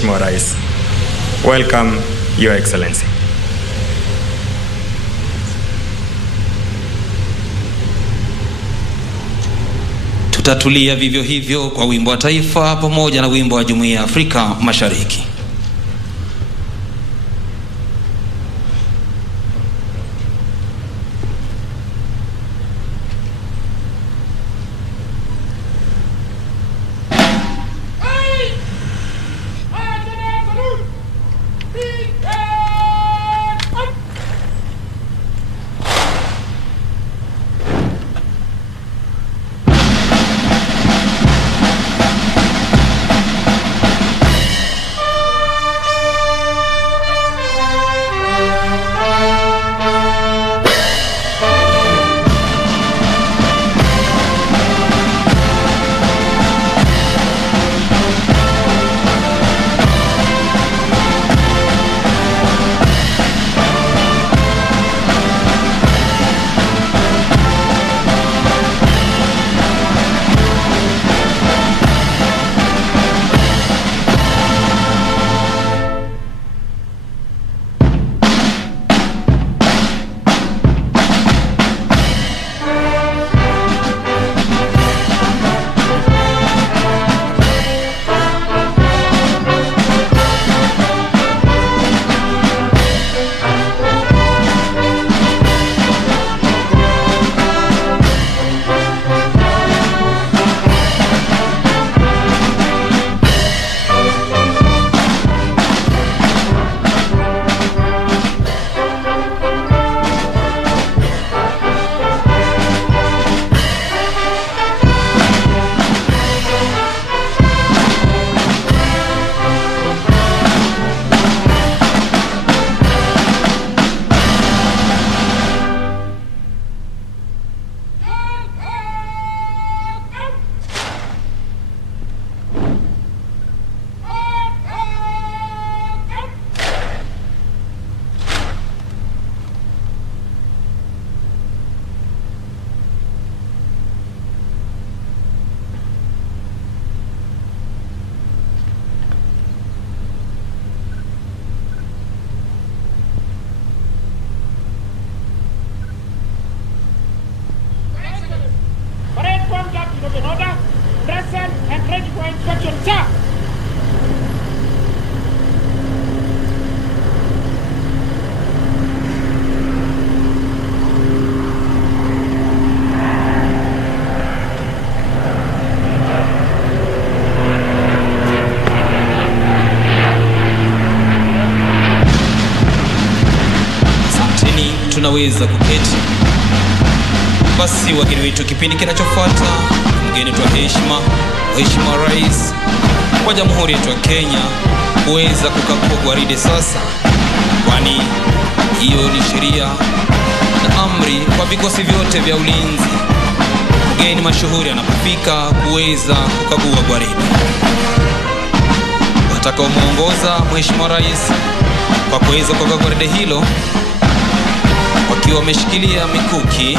Mheshimiwa Rais. Welcome, Your Excellency. Tutatulia vivyo hivyo kwa wimbo wa taifa pamoja na wimbo wa Jumuiya ya Afrika Mashariki. Tunaweza kuketi. Basi wageni wetu, kipindi kinachofuata, mgeni wetu wa heshima, Mheshimiwa Rais wa Jamhuri yetu ya Kenya kuweza kukagua gwaride sasa, kwani hiyo ni sheria na amri kwa vikosi vyote vya ulinzi. Mgeni mashuhuri anapofika kuweza kukagua gwaride, watakaomuongoza Mheshimiwa Rais kwa kuweza kukagua gwaride hilo wakiwa wameshikilia mikuki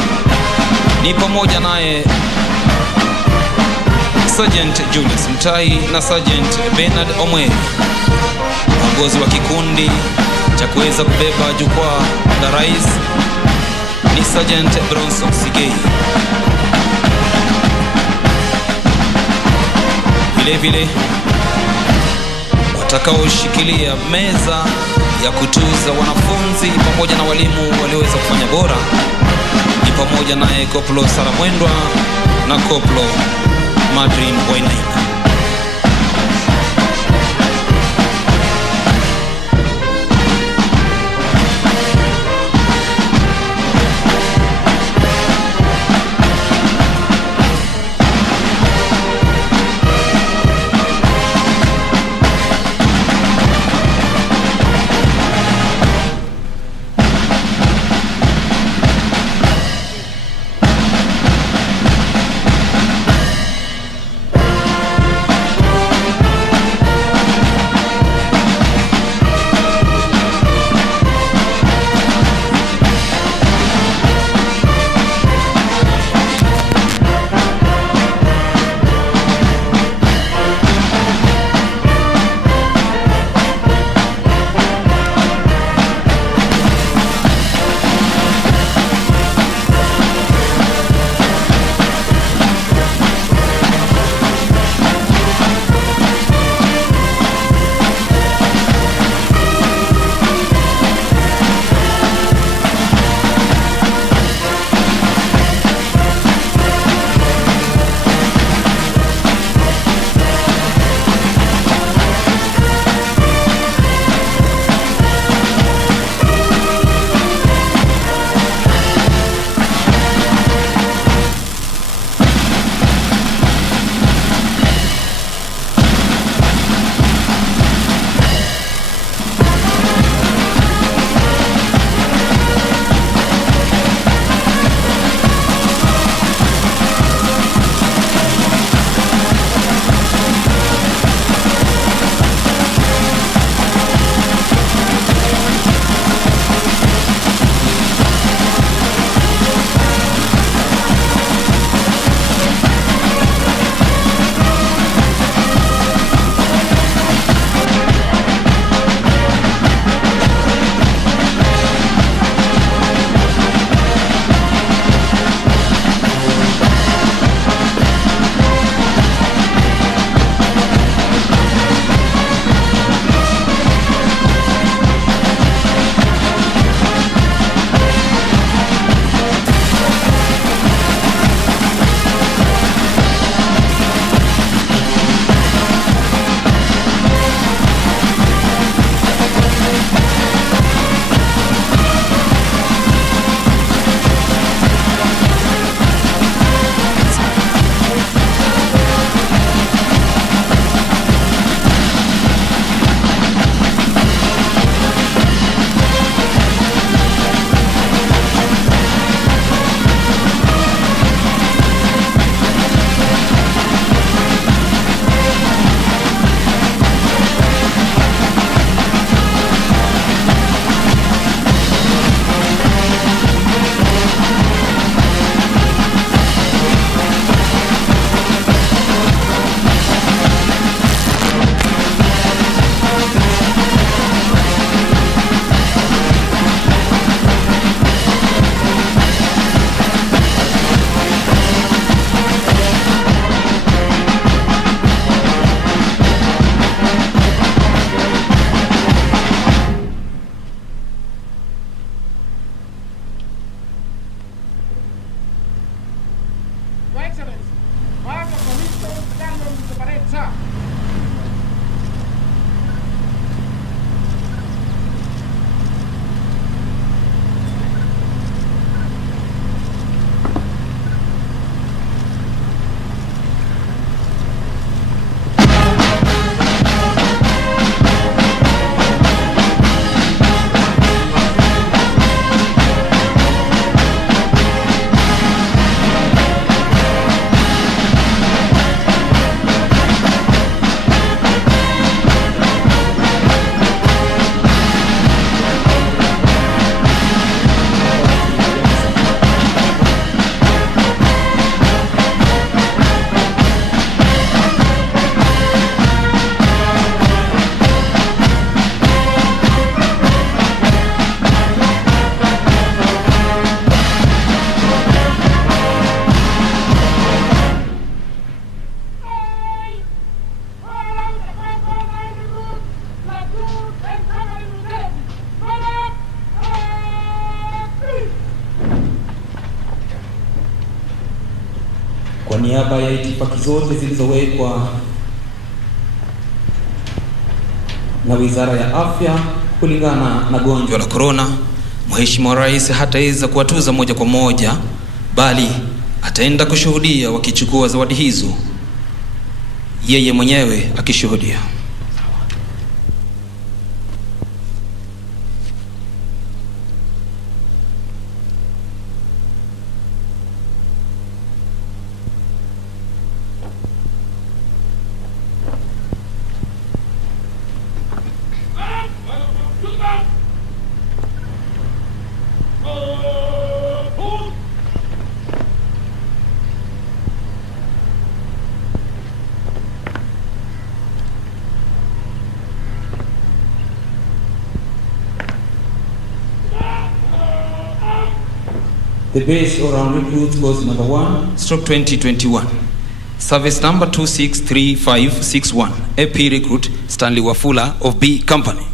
ni pamoja naye Sergeant Julius Mtai na Sergeant Bernard Omweri. Viongozi wa kikundi cha kuweza kubeba jukwaa la rais ni Sergeant Bronson Sigei. Vile vile watakaoshikilia meza ya kutuza wanafunzi pamoja na walimu walioweza kufanya bora ni pamoja naye Koplo Saramwendwa na Koplo Madrin Wainaina. niaba ya itifaki zote zilizowekwa na Wizara ya Afya kulingana na gonjwa la corona, Mheshimiwa Rais hataweza kuwatuza moja kwa moja, bali ataenda kushuhudia wakichukua zawadi hizo, yeye mwenyewe akishuhudia. The base around recruits was number 1, stroke 2021. Service number 263561. AP recruit Stanley Wafula of B Company.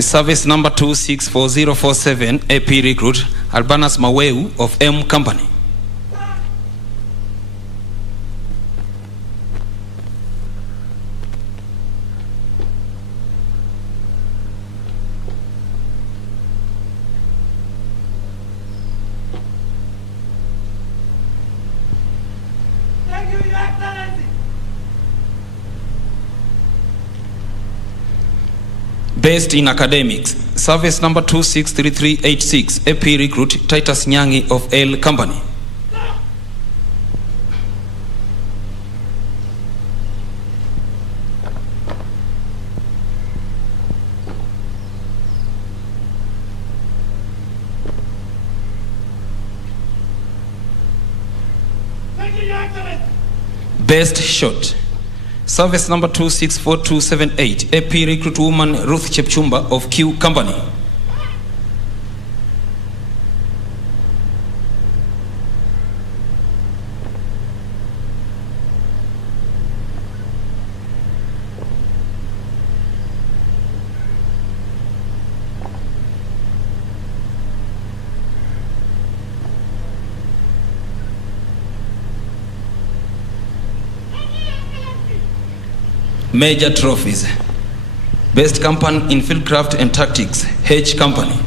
Service number 264047, AP recruit Albanas Maweu of M Company. Thank you, Your Excellency. Based in academics, service number 263386, AP recruit Titus Nyangi of L Company. Thank you, Your Excellency. Best shot, service number 264278, AP recruit woman Ruth Chepchumba of Q Company. Major trophies. Best company in fieldcraft and tactics, H Company.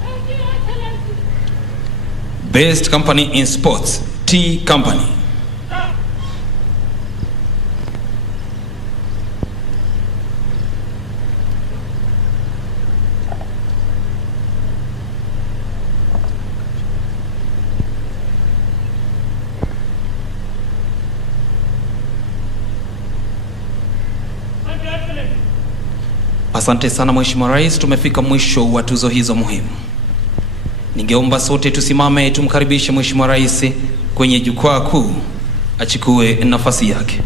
Thank you, Your Excellency. Best company in sports, T Company. Thank you, Your Excellency. Asante sana Mheshimiwa Rais, tumefika mwisho wa tuzo hizo muhimu. Ningeomba sote tusimame tumkaribishe Mheshimiwa Rais kwenye jukwaa kuu achukue nafasi yake.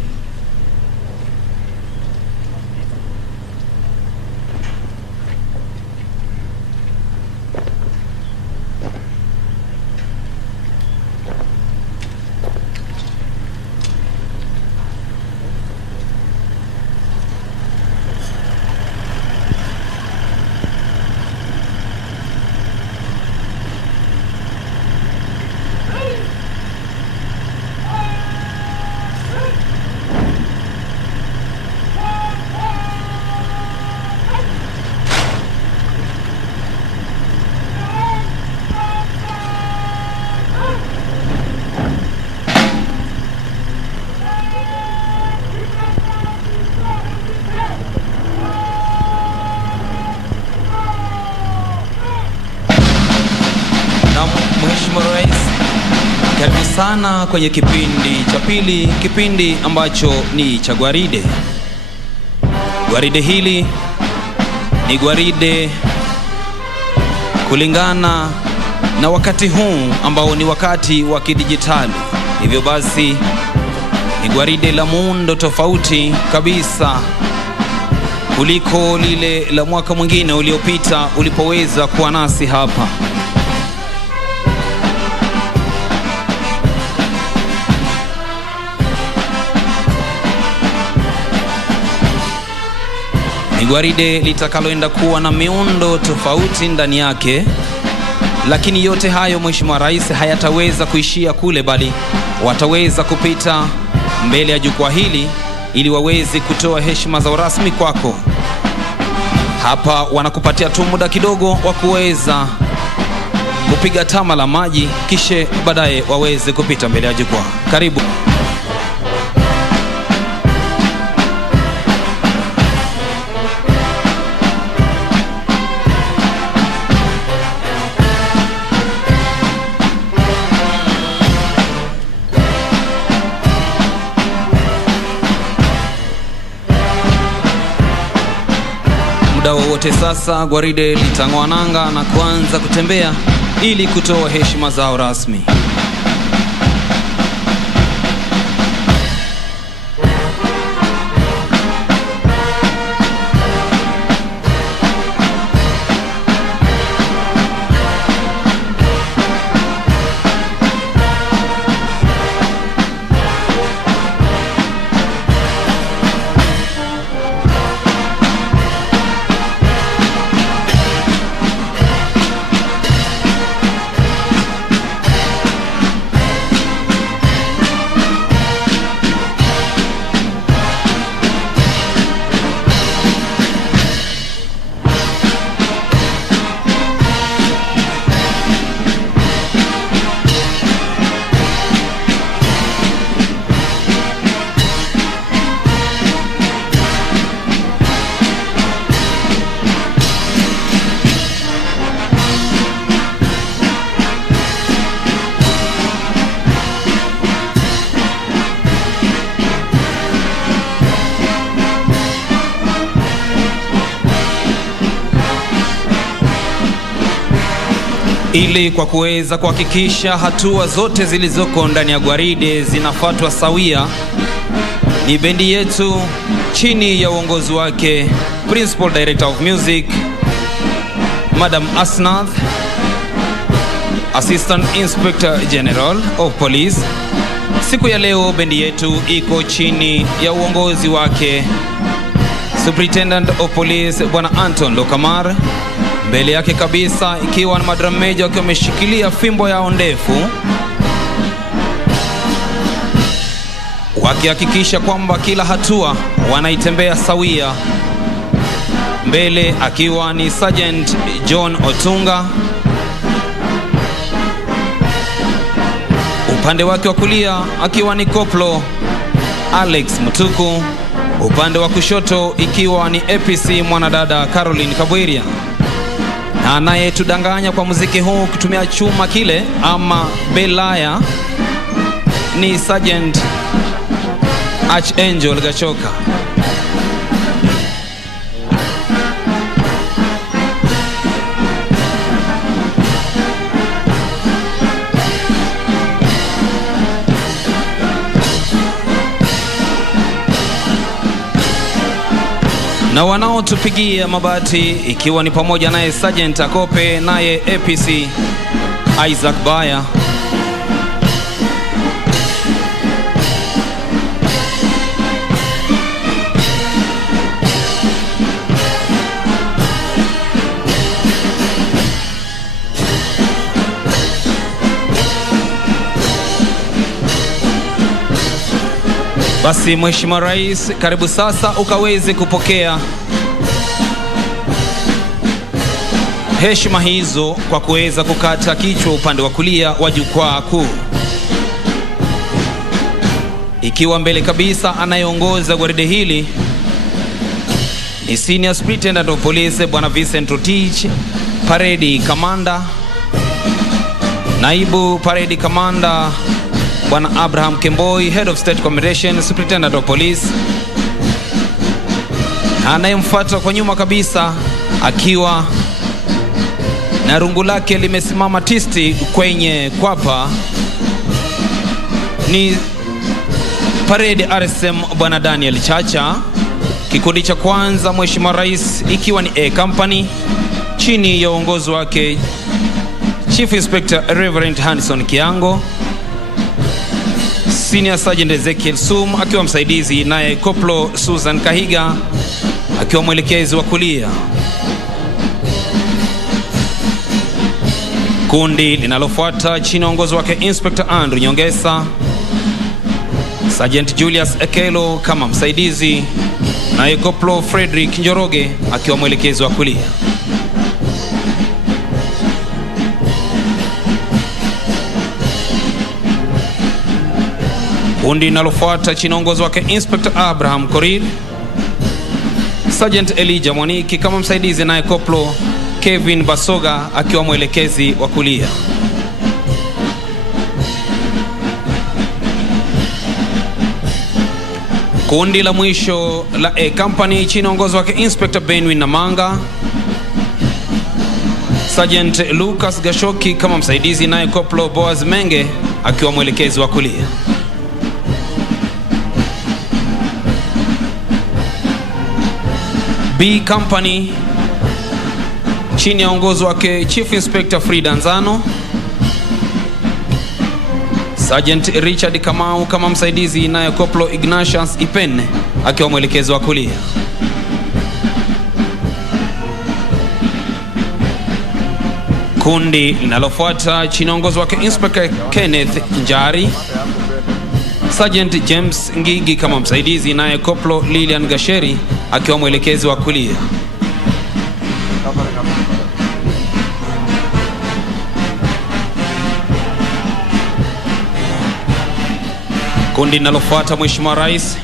sana kwenye kipindi cha pili, kipindi ambacho ni cha gwaride. Gwaride hili ni gwaride kulingana na wakati huu ambao ni wakati wa kidijitali. Hivyo basi ni gwaride la muundo tofauti kabisa kuliko lile la mwaka mwingine uliopita ulipoweza kuwa nasi hapa. Ni gwaride litakaloenda kuwa na miundo tofauti ndani yake, lakini yote hayo Mheshimiwa Rais hayataweza kuishia kule, bali wataweza kupita mbele ya jukwaa hili ili waweze kutoa heshima za rasmi kwako. Hapa wanakupatia tu muda kidogo wa kuweza kupiga tama la maji, kisha baadaye waweze kupita mbele ya jukwaa. Karibu. Muda wote sasa gwaride litang'oa nanga na kuanza kutembea ili kutoa heshima zao rasmi. Ili kwa kuweza kuhakikisha hatua zote zilizoko ndani ya gwaride zinafuatwa sawia, ni bendi yetu chini ya uongozi wake Principal Director of Music Madam Asnath, Assistant Inspector General of Police. Siku ya leo bendi yetu iko chini ya uongozi wake Superintendent of Police Bwana Anton Lokamar. Mbele yake kabisa ikiwa na madram major wakiwa wameshikilia fimbo yao ndefu, wakihakikisha kwamba kila hatua wanaitembea sawia. Mbele akiwa ni Sergeant John Otunga, upande wake wa kulia akiwa ni Koplo Alex Mutuku, upande wa kushoto ikiwa ni APS mwanadada Caroline Kabweria, na anayetudanganya kwa muziki huu kutumia chuma kile ama belaya ni Sergeant Archangel Gachoka. Na wanaotupigia mabati ikiwa ni pamoja naye Sergeant Akope, naye APS Isaac Baya, basi Mheshimiwa Rais, karibu sasa ukaweze kupokea heshima hizo kwa kuweza kukata kichwa upande wa kulia wa jukwaa kuu. Ikiwa mbele kabisa anayeongoza gwaride hili ni Senior Superintendent of Police Bwana Vincent Rotich, Parade Commander, Naibu Parade Commander Bwana Abraham Kemboi, Head of State Communications, Superintendent of Police. Anayemfuata kwa nyuma kabisa akiwa na rungu lake limesimama tisti kwenye kwapa ni parade RSM Bwana Daniel Chacha. Kikundi cha kwanza Mheshimiwa Rais ikiwa ni A Company chini ya uongozi wake Chief Inspector Reverend Hanson Kiango, Senior Sergeant Ezekiel Sum akiwa msaidizi, naye Koplo Susan Kahiga akiwa mwelekezi wa kulia. Kundi linalofuata chini ya uongozi wake Inspector Andrew Nyongesa, Sergeant Julius Ekelo kama msaidizi, naye Koplo Frederick Njoroge akiwa mwelekezi wa kulia. Kundi linalofuata chini ya uongozi wake Inspector Abraham Korir, Sergeant Elijah Mwaniki kama msaidizi, naye Koplo Kevin Basoga akiwa mwelekezi wa kulia. Kundi la mwisho la A Company chini ya uongozi wake Inspector Benwin Namanga, Sergeant Lucas Gashoki kama msaidizi, naye Koplo Boaz Menge akiwa mwelekezi wa kulia. B Company chini ya uongozi wake Chief Inspector Frida Nzano, Sergeant Richard Kamau kama msaidizi, naye Koplo Ignatius Ipene akiwa mwelekezi wa kulia. Kundi linalofuata chini ya uongozi wake Inspector Kenneth Njari, Sergeant James Ngigi kama msaidizi, naye Koplo Lilian Gasheri akiwa mwelekezi wa kulia. Kundi linalofuata Mheshimiwa Rais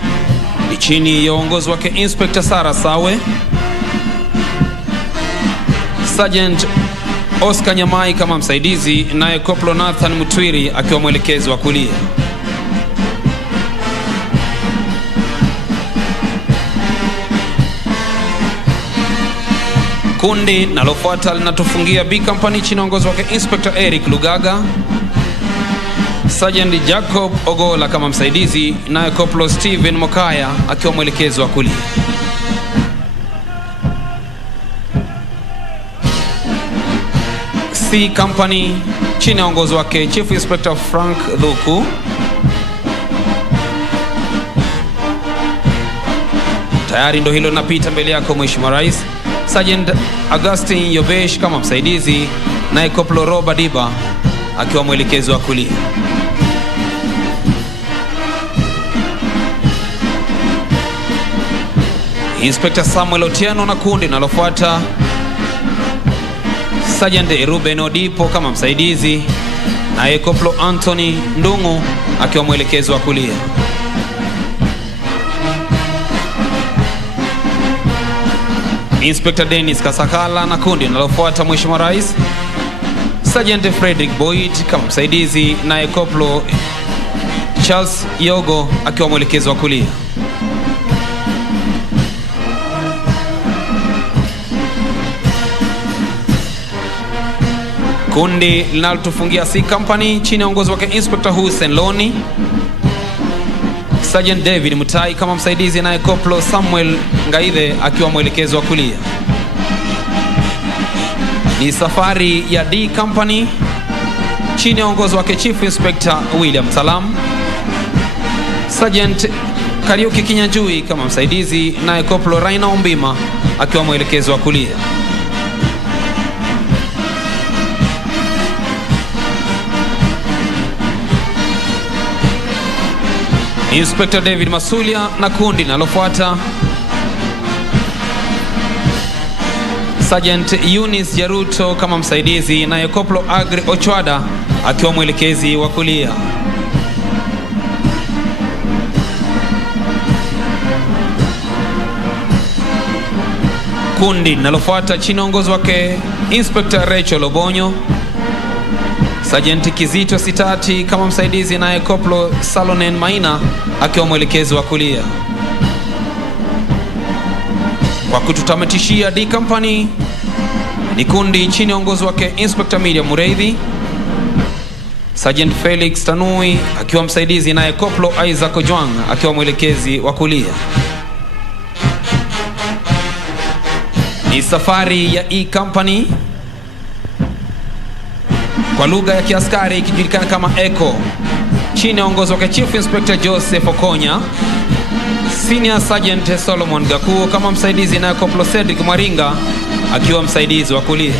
ni chini ya uongozi wake Inspector Sara Sawe, Sergeant Oscar Nyamai kama msaidizi, naye Koplo Nathan Mutwiri akiwa mwelekezi wa kulia. Kundi linalofuata linatufungia B Company chini ya uongozi wake Inspector Eric Lugaga, Sergeant Jacob Ogola kama msaidizi, naye Koplo Steven Mokaya akiwa mwelekezi wa kulia. C Company chini ya uongozi wake Chief Inspector Frank Dhuku, tayari ndo hilo linapita mbele yako Mheshimiwa Rais. Sergeant Augustine Yobesh kama msaidizi, naye Koplo Roba Diba akiwa mwelekezi wa kulia. Inspector Samuel Otieno na kundi linalofuata Sergeant Ruben Odipo kama msaidizi, naye Koplo Anthony Ndungu akiwa mwelekezi wa kulia. Inspector Dennis Kasakala na kundi linalofuata Mheshimiwa Rais, Sergeant Frederick Boyd kama msaidizi, naye Koplo Charles Yogo akiwa mwelekezi wa kulia. Kundi linalotufungia C Company chini ya uongozi wake Inspector Hussein Loni, Sergeant David Mutai kama msaidizi, naye Koplo Samuel Ngaithe akiwa mwelekezi wa kulia. Ni safari ya D Company chini ya uongozi wake Chief Inspector William Salam, Sergeant Kariuki Kinyanjui kama msaidizi, naye Koplo Raina Umbima akiwa mwelekezi wa kulia. Inspector David Masulia na kundi linalofuata Sergeant Eunice Jaruto kama msaidizi, naye Koplo Agri Ochwada akiwa mwelekezi wa kulia. Kundi linalofuata chini ya uongozi wake Inspector Rachel Obonyo, Sergeant Kizito Sitati kama msaidizi, naye Koplo Salonen Maina akiwa mwelekezi wa kulia. Kwa kututamatishia D Company ni kundi chini uongozi wake Inspector Miriam Mureithi, Sergeant Felix Tanui akiwa msaidizi, naye Koplo 𝗍𝗧 𝗡𝗲𝘀 akiwa mwelekezi wa kulia. Ni safari ya E Company kwa lugha ya kiaskari ikijulikana kama Echo, chini ya uongozi wake Chief Inspector Joseph Okonya, Senior Sergeant Solomon Gakuo kama msaidizi, na Koplo Cedric Mwaringa akiwa msaidizi wa kulia.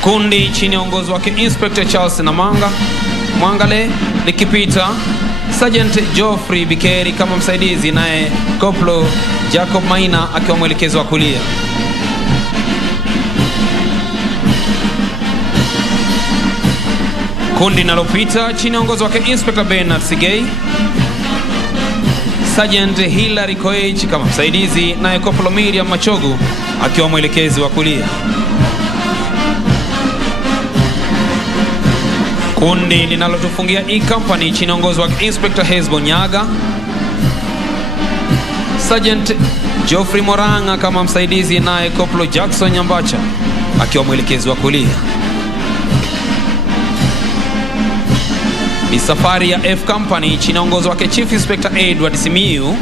Kundi chini ya uongozi wake Inspector Charles Namanga Mwangale likipita Sergeant Geoffrey Bikeri kama msaidizi, naye Koplo Jacob Maina akiwa mwelekezi wa kulia. Kundi nalopita chini ya uongozi wake Inspector Bernard Sigei, Sergeant Hilary Koech kama msaidizi, naye Koplo Miriam Machogu akiwa mwelekezi wa kulia. Kundi linalotufungia E Company chini ya uongozi wake Inspector Hezbo Nyaga, Sergeant Geoffrey Moranga kama msaidizi, naye Koplo Jackson Nyambacha akiwa mwelekezi wa kulia. Ni safari ya F Company chini ya uongozi wake Chief Inspector Edward Simiyu,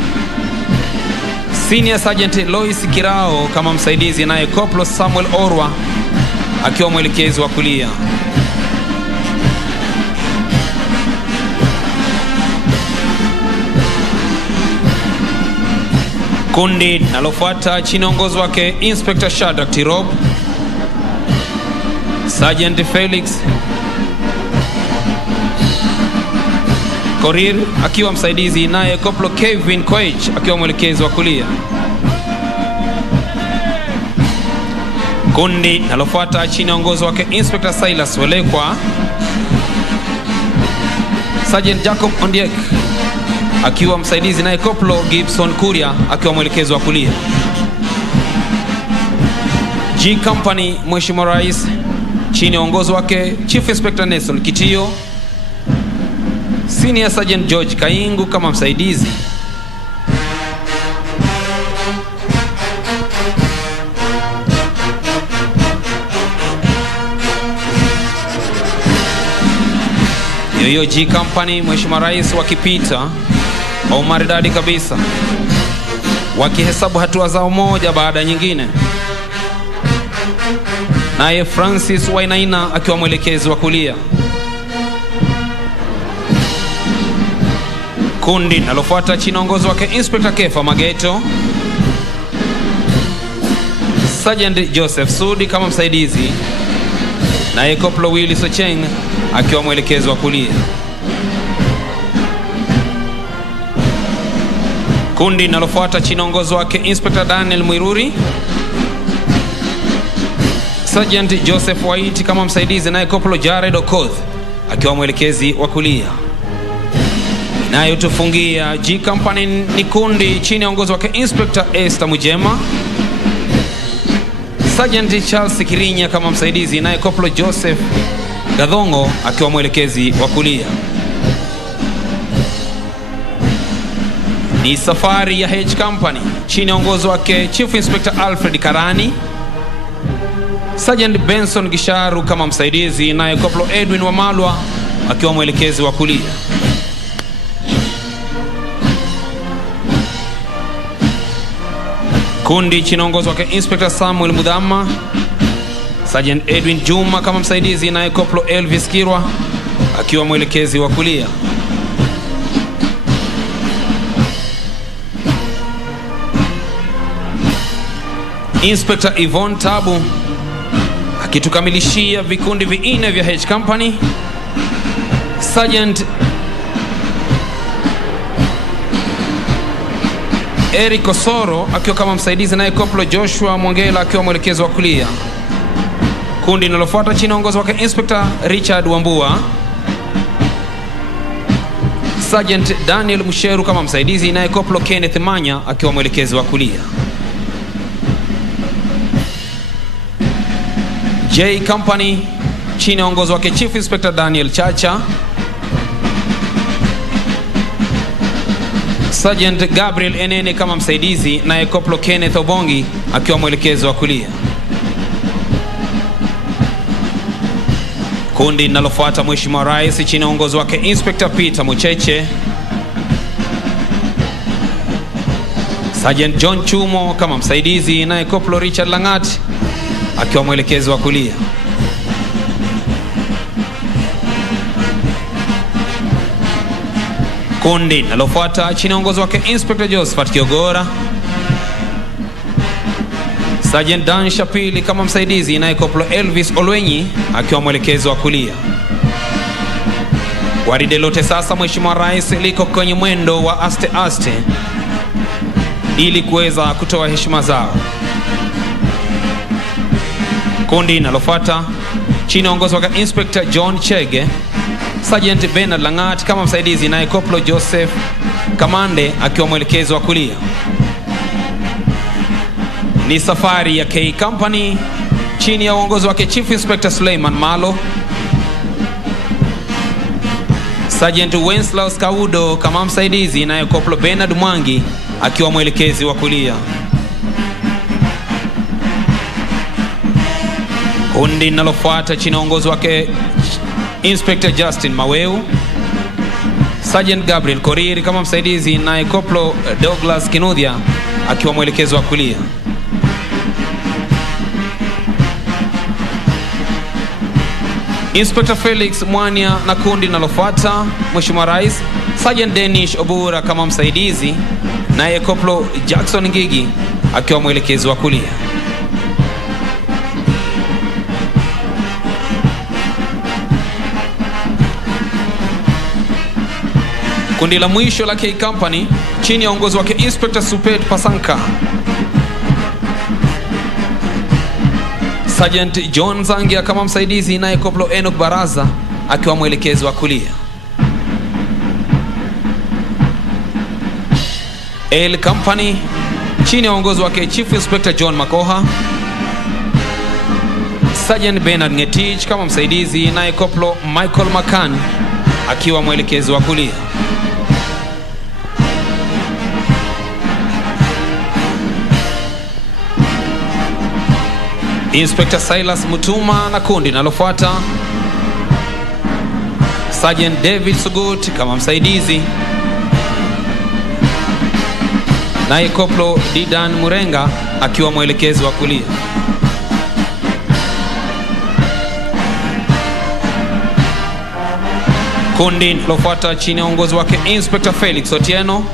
Senior Sergeant Lois Kirao kama msaidizi, naye Koplo Samuel Orwa akiwa mwelekezi wa kulia. Kundi nalofuata chini ya uongozi wake Inspector Shadrack Tirop, Sergeant Felix Korir akiwa msaidizi, naye Koplo Kevin Koech akiwa mwelekezi wa kulia. Kundi nalofuata chini ya uongozi wake Inspector Silas Welekwa, Sergeant Jacob Ondiek akiwa msaidizi, naye Koplo Gibson Kuria akiwa mwelekezi wa kulia. G Company Mheshimiwa Rais chini ya uongozi wake Chief Inspector Nelson Kitio, Senior Sergeant George Kaingu kama msaidizi, yoyo G Company Mheshimiwa Rais wakipita kwa umaridadi kabisa, wakihesabu hatua zao moja baada nyingine, naye Francis Wainaina akiwa mwelekezi wa kulia. Kundi nalofuata chini ya uongozi wake Inspector Kefa Mageto, Sergeant Joseph Sudi kama msaidizi, naye Koplo Willis Ocheng akiwa mwelekezi wa kulia. Kundi nalofuata chini ya uongozi wake Inspector Daniel Mwiruri, Sergeant Joseph White kama msaidizi, naye Koplo Jared Okoth akiwa mwelekezi wa kulia. Nayo tufungia G Company ni kundi chini ya uongozi wake Inspector Esther Mujema, Sergeant Charles Kirinya kama msaidizi, naye Koplo Joseph Gadhongo akiwa mwelekezi wa kulia. Ni safari ya H Company chini ya uongozi wake Chief Inspector Alfred Karani, Sergeant Benson Gisharu kama msaidizi, naye Koplo Edwin Wamalwa akiwa mwelekezi wa kulia. Kundi chini ya uongozi wake Inspector Samuel Mudhama, Sergeant Edwin Juma kama msaidizi, naye Koplo Elvis Kirwa akiwa mwelekezi wa kulia. Inspector Yvonne Tabu akitukamilishia vikundi vinne vya H Company, Sergeant Eric Osoro akiwa kama msaidizi, naye Koplo Joshua Mwongela akiwa mwelekezi wa kulia. Kundi linalofuata chini ya uongozi wake Inspector Richard Wambua, Sergeant Daniel Musheru kama msaidizi, naye Koplo Kenneth Manya akiwa mwelekezi wa kulia. J Company chini ya uongozi wake Chief Inspector Daniel Chacha. Sergeant Gabriel Enene kama msaidizi na Koplo Kenneth Obongi akiwa mwelekezo wa kulia. Kundi linalofuata Mheshimiwa Rais chini ya uongozi wake Inspector Peter Mucheche. Sergeant John Chumo kama msaidizi na Koplo Richard Langat akiwa mwelekezo wa kulia. Kundi linalofuata chini ya uongozi wake Inspector Josephat Kiogora. Sergeant Dan Shapili kama msaidizi na Koplo Elvis Olwenyi akiwa mwelekezo wa kulia. Gwaride lote sasa Mheshimiwa Rais liko kwenye mwendo wa aste aste ili kuweza kutoa heshima zao. Kundi linalofuata chini ya uongozi wake Inspector John Chege. Sergeant Bernard Langat kama msaidizi na Koplo Joseph Kamande akiwa mwelekezo wa kulia. Ni safari ya K Company chini ya uongozi wake Chief Inspector Suleiman Malo. Sergeant Wenslaus Kaudo kama msaidizi na Koplo Bernard Mwangi akiwa mwelekezi wa kulia. Kundi linalofuata chini ya uongozi wake Inspector Justin Maweu. Sergeant Gabriel Korir kama msaidizi na Koplo Douglas Kinuthia akiwa mwelekezo wa kulia. Inspector Felix Mwanya na kundi linalofuata Mheshimiwa Rais Sergeant Denish Obura kama msaidizi na Koplo Jackson Ngigi akiwa mwelekezo wa kulia. Kundi la mwisho la K Company chini ya uongozi wake Inspector Supet Pasanka. Sergeant John Zangia kama msaidizi na Koplo Enoch Baraza akiwa mwelekezo wa kulia. L Company chini ya uongozi wake Chief Inspector John Makoha. Sergeant Bernard Ngetich kama msaidizi na Koplo Michael Makan akiwa mwelekezo wa kulia. Inspector Silas Mutuma na kundi linalofuata Sergeant David Sugut kama msaidizi na Koplo Didan Murenga akiwa mwelekezi wa kulia. Kundi linalofuata chini ya uongozi wake Inspector Felix Otieno.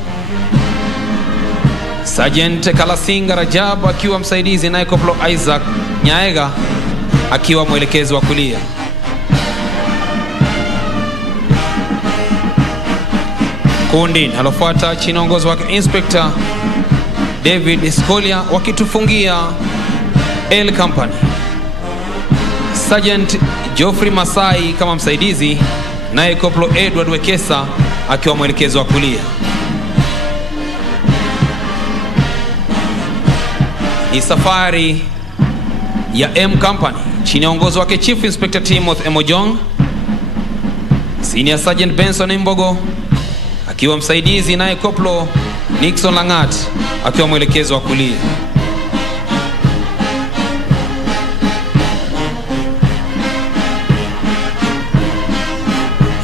Sergeant Kalasinga Rajab akiwa msaidizi na Koplo Isaac Nyaega akiwa mwelekezi wa kulia. Kundi linalofuata chini ya uongozi wake Inspector David Skolia wakitufungia L Company. Sergeant Geoffrey Masai kama msaidizi na Koplo Edward Wekesa akiwa mwelekezi wa kulia. Ni safari ya M Company chini ya uongozi wake Chief Inspector Timothy Emojong. Senior Sergeant Benson Mbogo akiwa msaidizi na Koplo Nixon Langat akiwa mwelekezo wa kulia.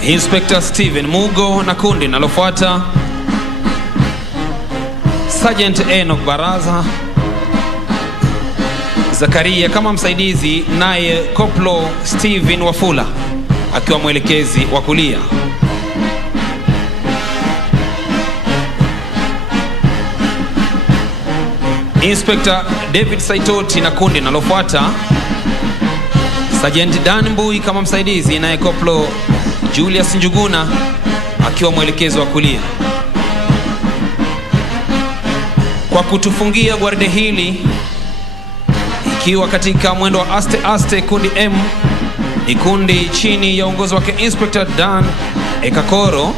Inspector Steven Mugo na kundi linalofuata Sergeant Enoch Baraza. Zakaria kama msaidizi naye Koplo Steven Wafula akiwa mwelekezi wa kulia. Inspector David Saitoti na kundi linalofuata Sergeant Dan Mbui kama msaidizi naye Koplo Julius Njuguna akiwa mwelekezi wa kulia. Kwa kutufungia gwaride hili ikiwa katika mwendo wa aste aste, kundi M ni kundi chini ya uongozi wake Inspector Dan Ekakoro.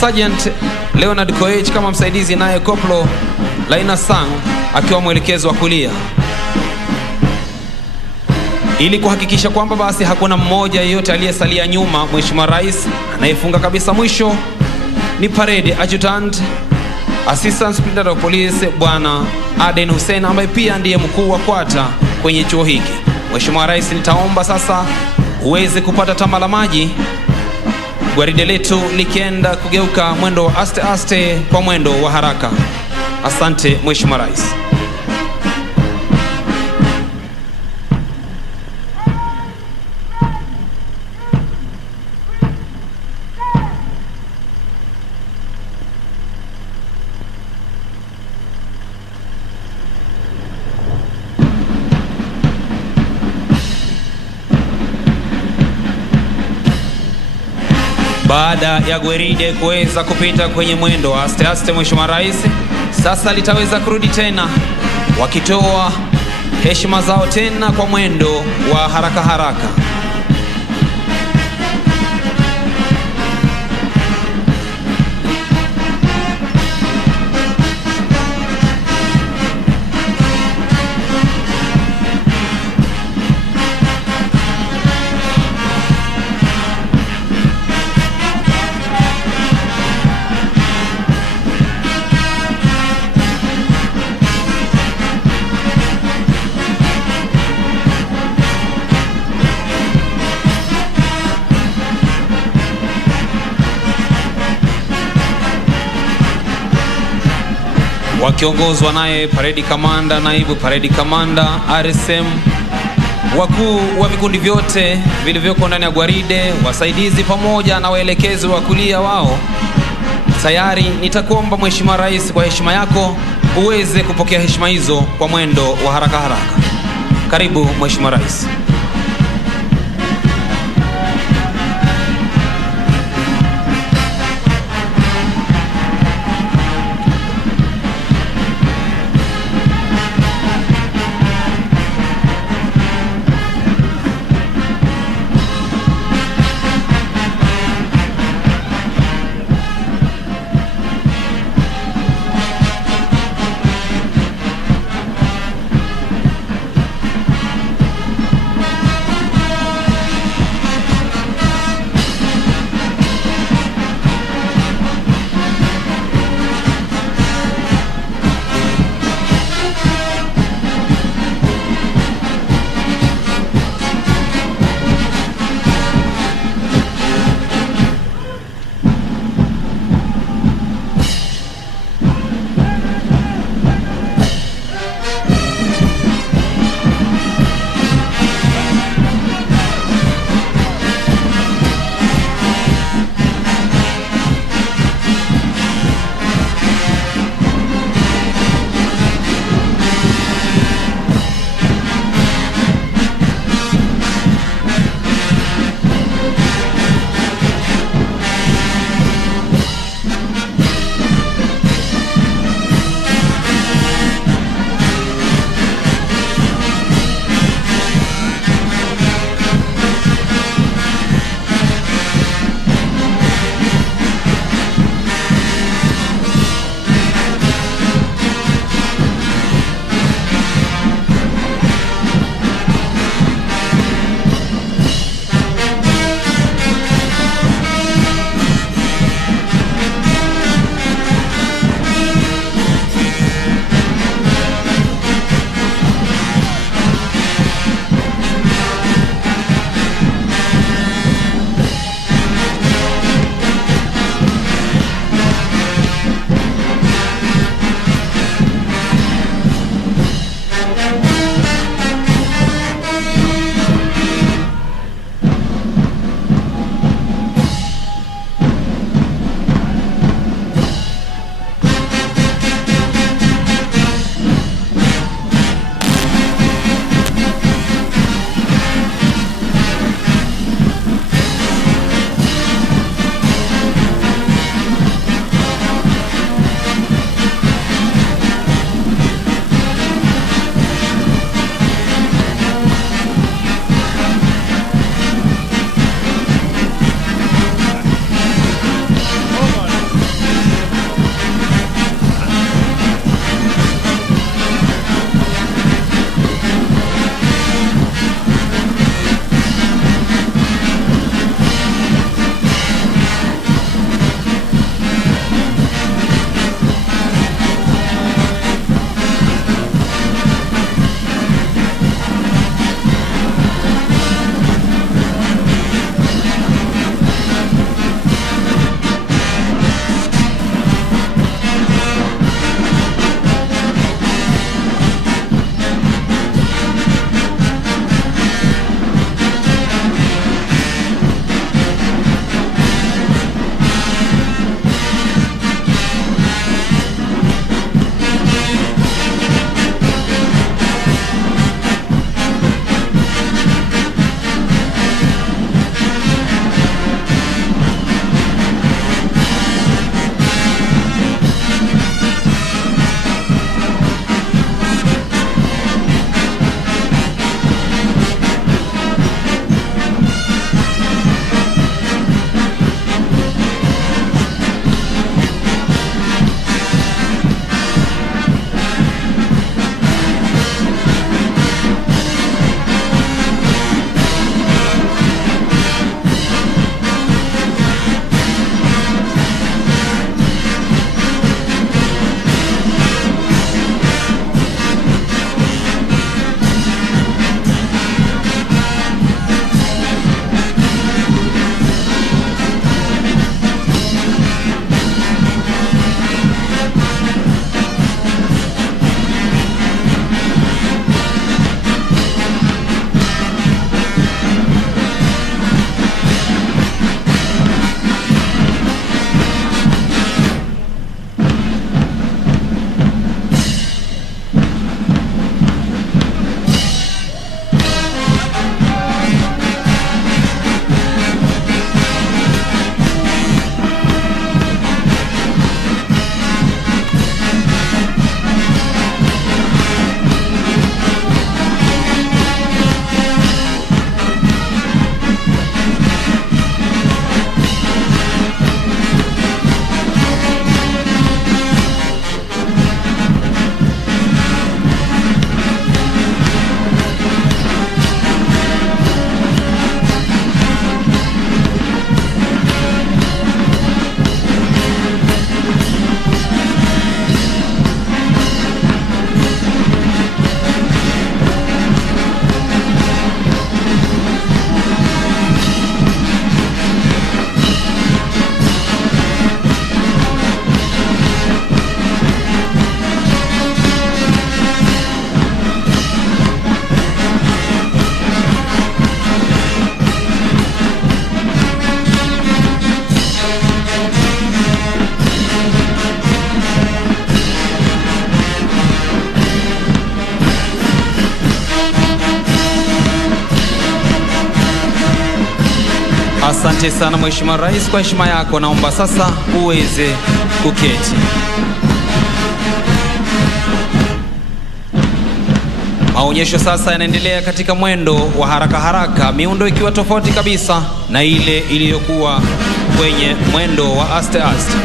Sergeant Leonard Koech kama msaidizi naye Koplo Laina Sang akiwa mwelekezo wa kulia. Ili kuhakikisha kwamba basi hakuna mmoja yeyote aliyesalia nyuma, Mheshimiwa Rais anayefunga kabisa mwisho ni Parade Adjutant Assistant Superintendent of Police Bwana Aden Hussein, ambaye pia ndiye mkuu wa kwata kwenye chuo hiki. Mheshimiwa Rais, nitaomba sasa uweze kupata tama la maji, gwaride letu likienda kugeuka mwendo wa aste aste kwa mwendo wa haraka. Asante Mheshimiwa Rais. Baada ya gwaride kuweza kupita kwenye mwendo wa aste aste, Mheshimiwa Rais sasa litaweza kurudi tena wakitoa heshima zao tena kwa mwendo wa haraka haraka. Wakiongozwa naye Parade Commander, naibu Parade Commander, RSM, wakuu wa vikundi vyote vilivyoko ndani ya gwaride, wasaidizi pamoja na waelekezi wa kulia wao. Tayari nitakuomba Mheshimiwa Rais, kwa heshima yako uweze kupokea heshima hizo kwa mwendo wa haraka haraka. Karibu Mheshimiwa Rais. Asante sana Mheshimiwa Rais, kwa heshima yako naomba sasa uweze kuketi. Maonyesho sasa yanaendelea katika mwendo wa haraka haraka, miundo ikiwa tofauti kabisa na ile iliyokuwa kwenye mwendo wa aste aste.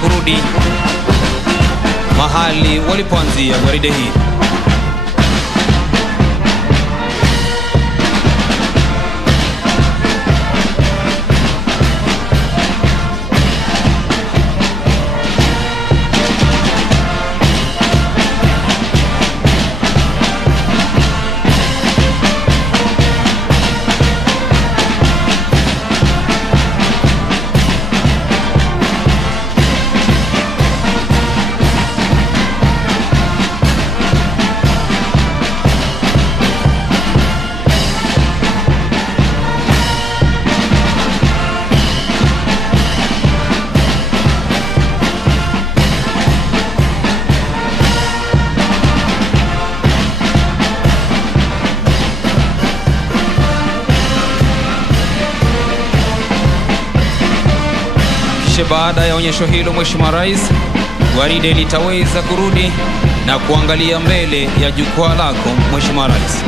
Kurudi mahali walipoanzia gwaride hii. Baada ya onyesho hilo, Mheshimiwa Rais, gwaride litaweza kurudi na kuangalia mbele ya jukwaa lako, Mheshimiwa Rais.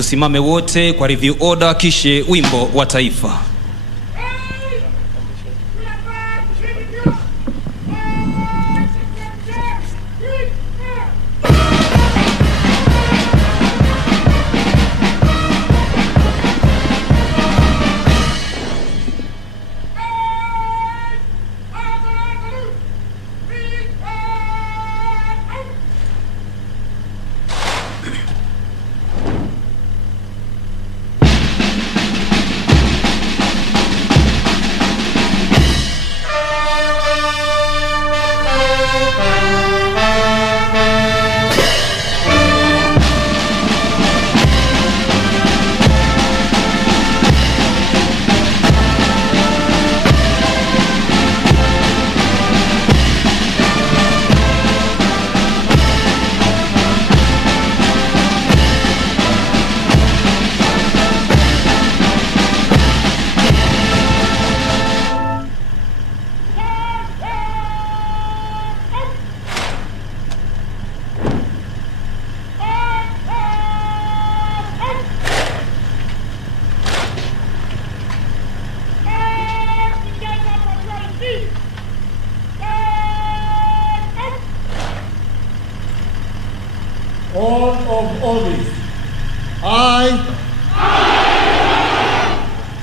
Tusimame wote kwa review order, kisha wimbo wa taifa.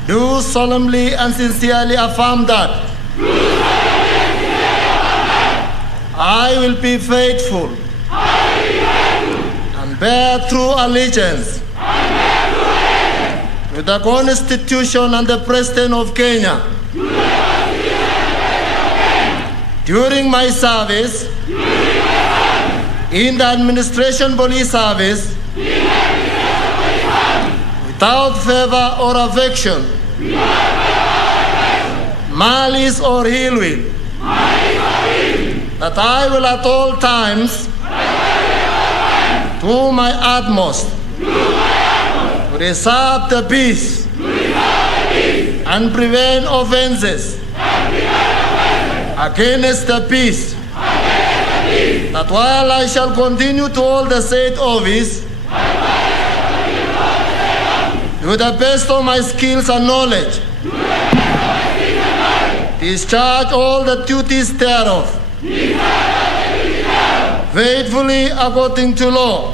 do solemnly and sincerely affirm that I will be faithful and bear true allegiance to the Constitution and the President of Kenya during my service in the Administration Police Service without favor or affection, malice or ill will, that I will at all times do my utmost to preserve the peace and prevent offenses against the peace, that while I shall continue to hold the said office to the best of my skills and knowledge, discharge all the duties thereof, faithfully according to law.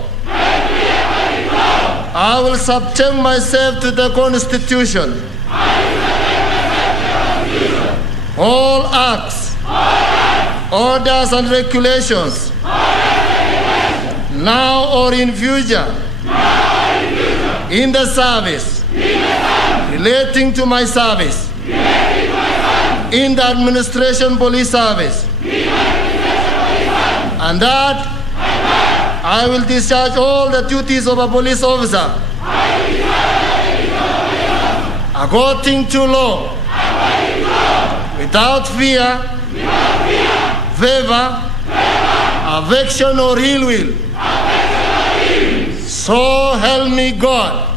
I will subject myself to the Constitution, all acts, orders and regulations, now or in future, in the service, relating to my service, in the Administration Police Service, and that I will discharge all the duties of a police officer according to law, without fear, favor, affection or ill will. So help me God.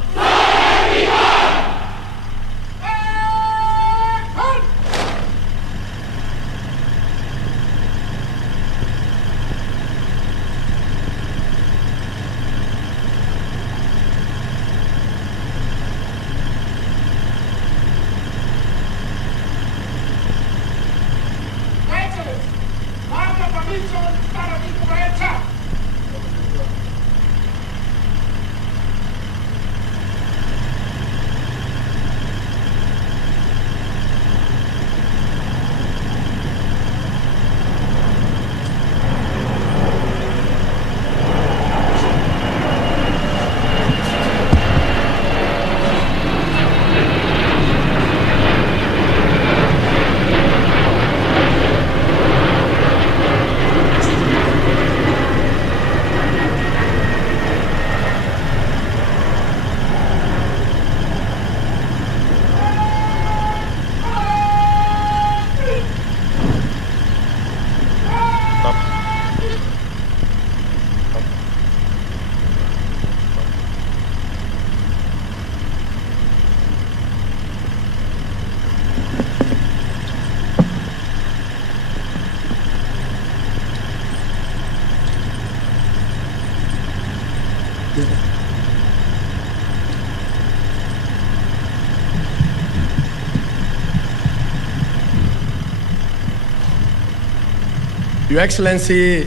Your Excellency,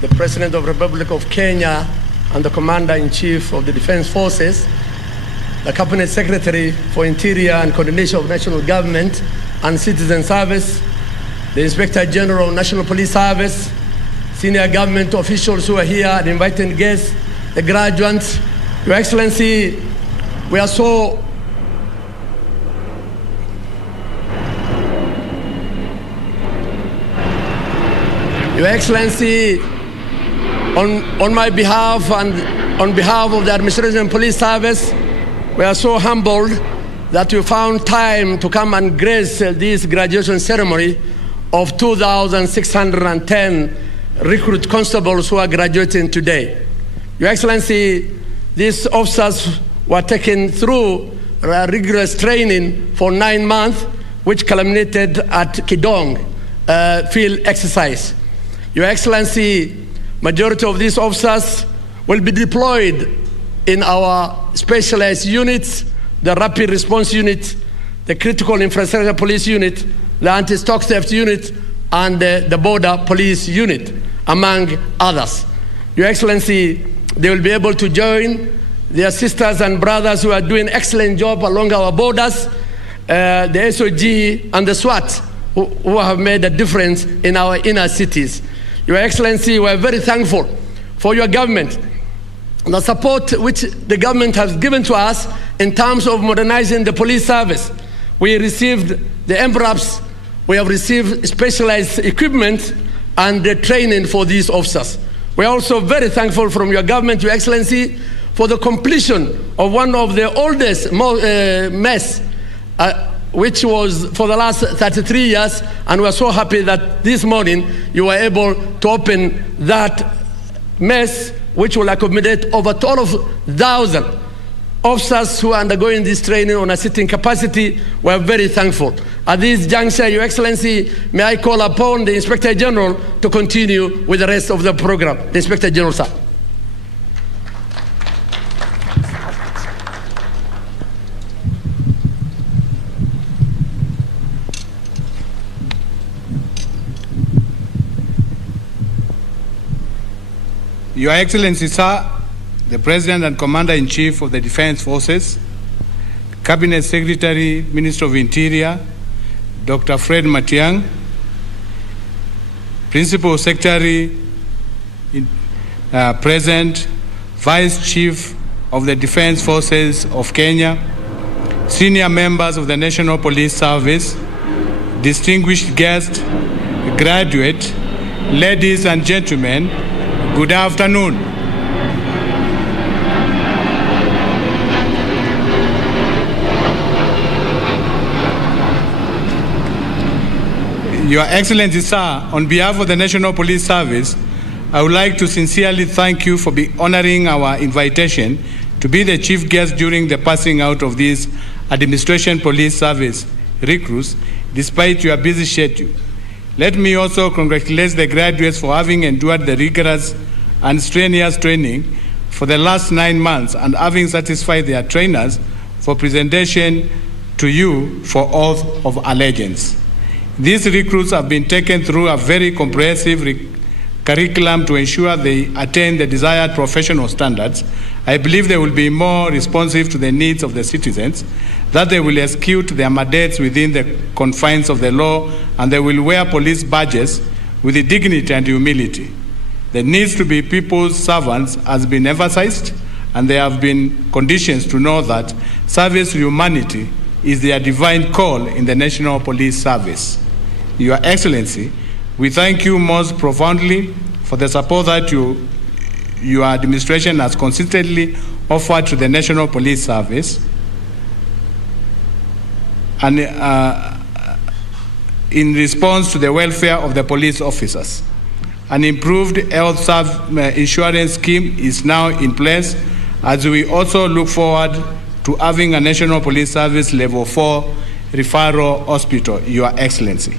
the President of the Republic of Kenya and the Commander-in-Chief of the Defense Forces, the Cabinet Secretary for Interior and Coordination of National Government and Citizen Service, the Inspector General of National Police Service, senior government officials who are here, and invited guests, the graduates. Your Excellency, we are so Your Excellency, on my behalf and on behalf of the Administration Police Service, we are so humbled that you found time to come and grace this graduation ceremony of 2,610 recruit constables who are graduating today. Your Excellency, these officers were taken through rigorous training for 9 months, which culminated at 𝗔𝗕𝗢𝗪 field exercise. Your Excellency, majority of these officers will be deployed in our specialized units, the Rapid Response Unit, the Critical Infrastructure Police Unit, the Anti-Stock Theft Unit, and the Border Police Unit, among others. Your Excellency, they will be able to join their sisters and brothers who are doing an excellent job along our borders the SOG and the SWAT who have made a difference in our inner cities. Your Excellency, we are very thankful for your government, the support which the government has given to us in terms of modernizing the police service. We received the MRAPs, we have received specialized equipment and the training for these officers. We are also very thankful from your government, Your Excellency, for the completion of one of the oldest mess, which was for the last 33 years, and we are so happy that this morning you were able to open that mess, which will accommodate over 12,000 officers who are undergoing this training on a sitting capacity. We are very thankful. At this juncture, Your Excellency, may I call upon the Inspector General to continue with the rest of the program. The Inspector General, sir. Your Excellency, sir, the President and Commander-in-Chief of the Defense Forces, Cabinet Secretary, Minister of Interior, Dr. Fred Matiang'i, Principal Secretary, present, Vice Chief of the Defense Forces of Kenya, senior members of the National Police Service, distinguished guests, graduates, ladies and gentlemen, good afternoon. Your Excellency, sir, on behalf of the National Police Service, I would like to sincerely thank you for honoring our invitation to be the chief guest during the passing out of these Administration Police Service recruits, despite your busy schedule. Let me also congratulate the graduates for having endured the rigorous and strenuous training for the last 9 months and having satisfied their trainers for presentation to you for oath of allegiance. These recruits have been taken through a very comprehensive curriculum to ensure they attain the desired professional standards. I believe they will be more responsive to the needs of the citizens, that they will execute their mandates within the confines of the law, and they will wear police badges with the dignity and humility. The needs to be people's servants has been emphasized, and there have been conditions to know that service to humanity is their divine call in the National Police Service. Your Excellency, we thank you most profoundly for the support that your administration has consistently offered to the National Police Service, and in response to the welfare of the police officers. An improved health insurance scheme is now in place, as we also look forward to having a National Police Service Level 4 referral hospital, Your Excellency.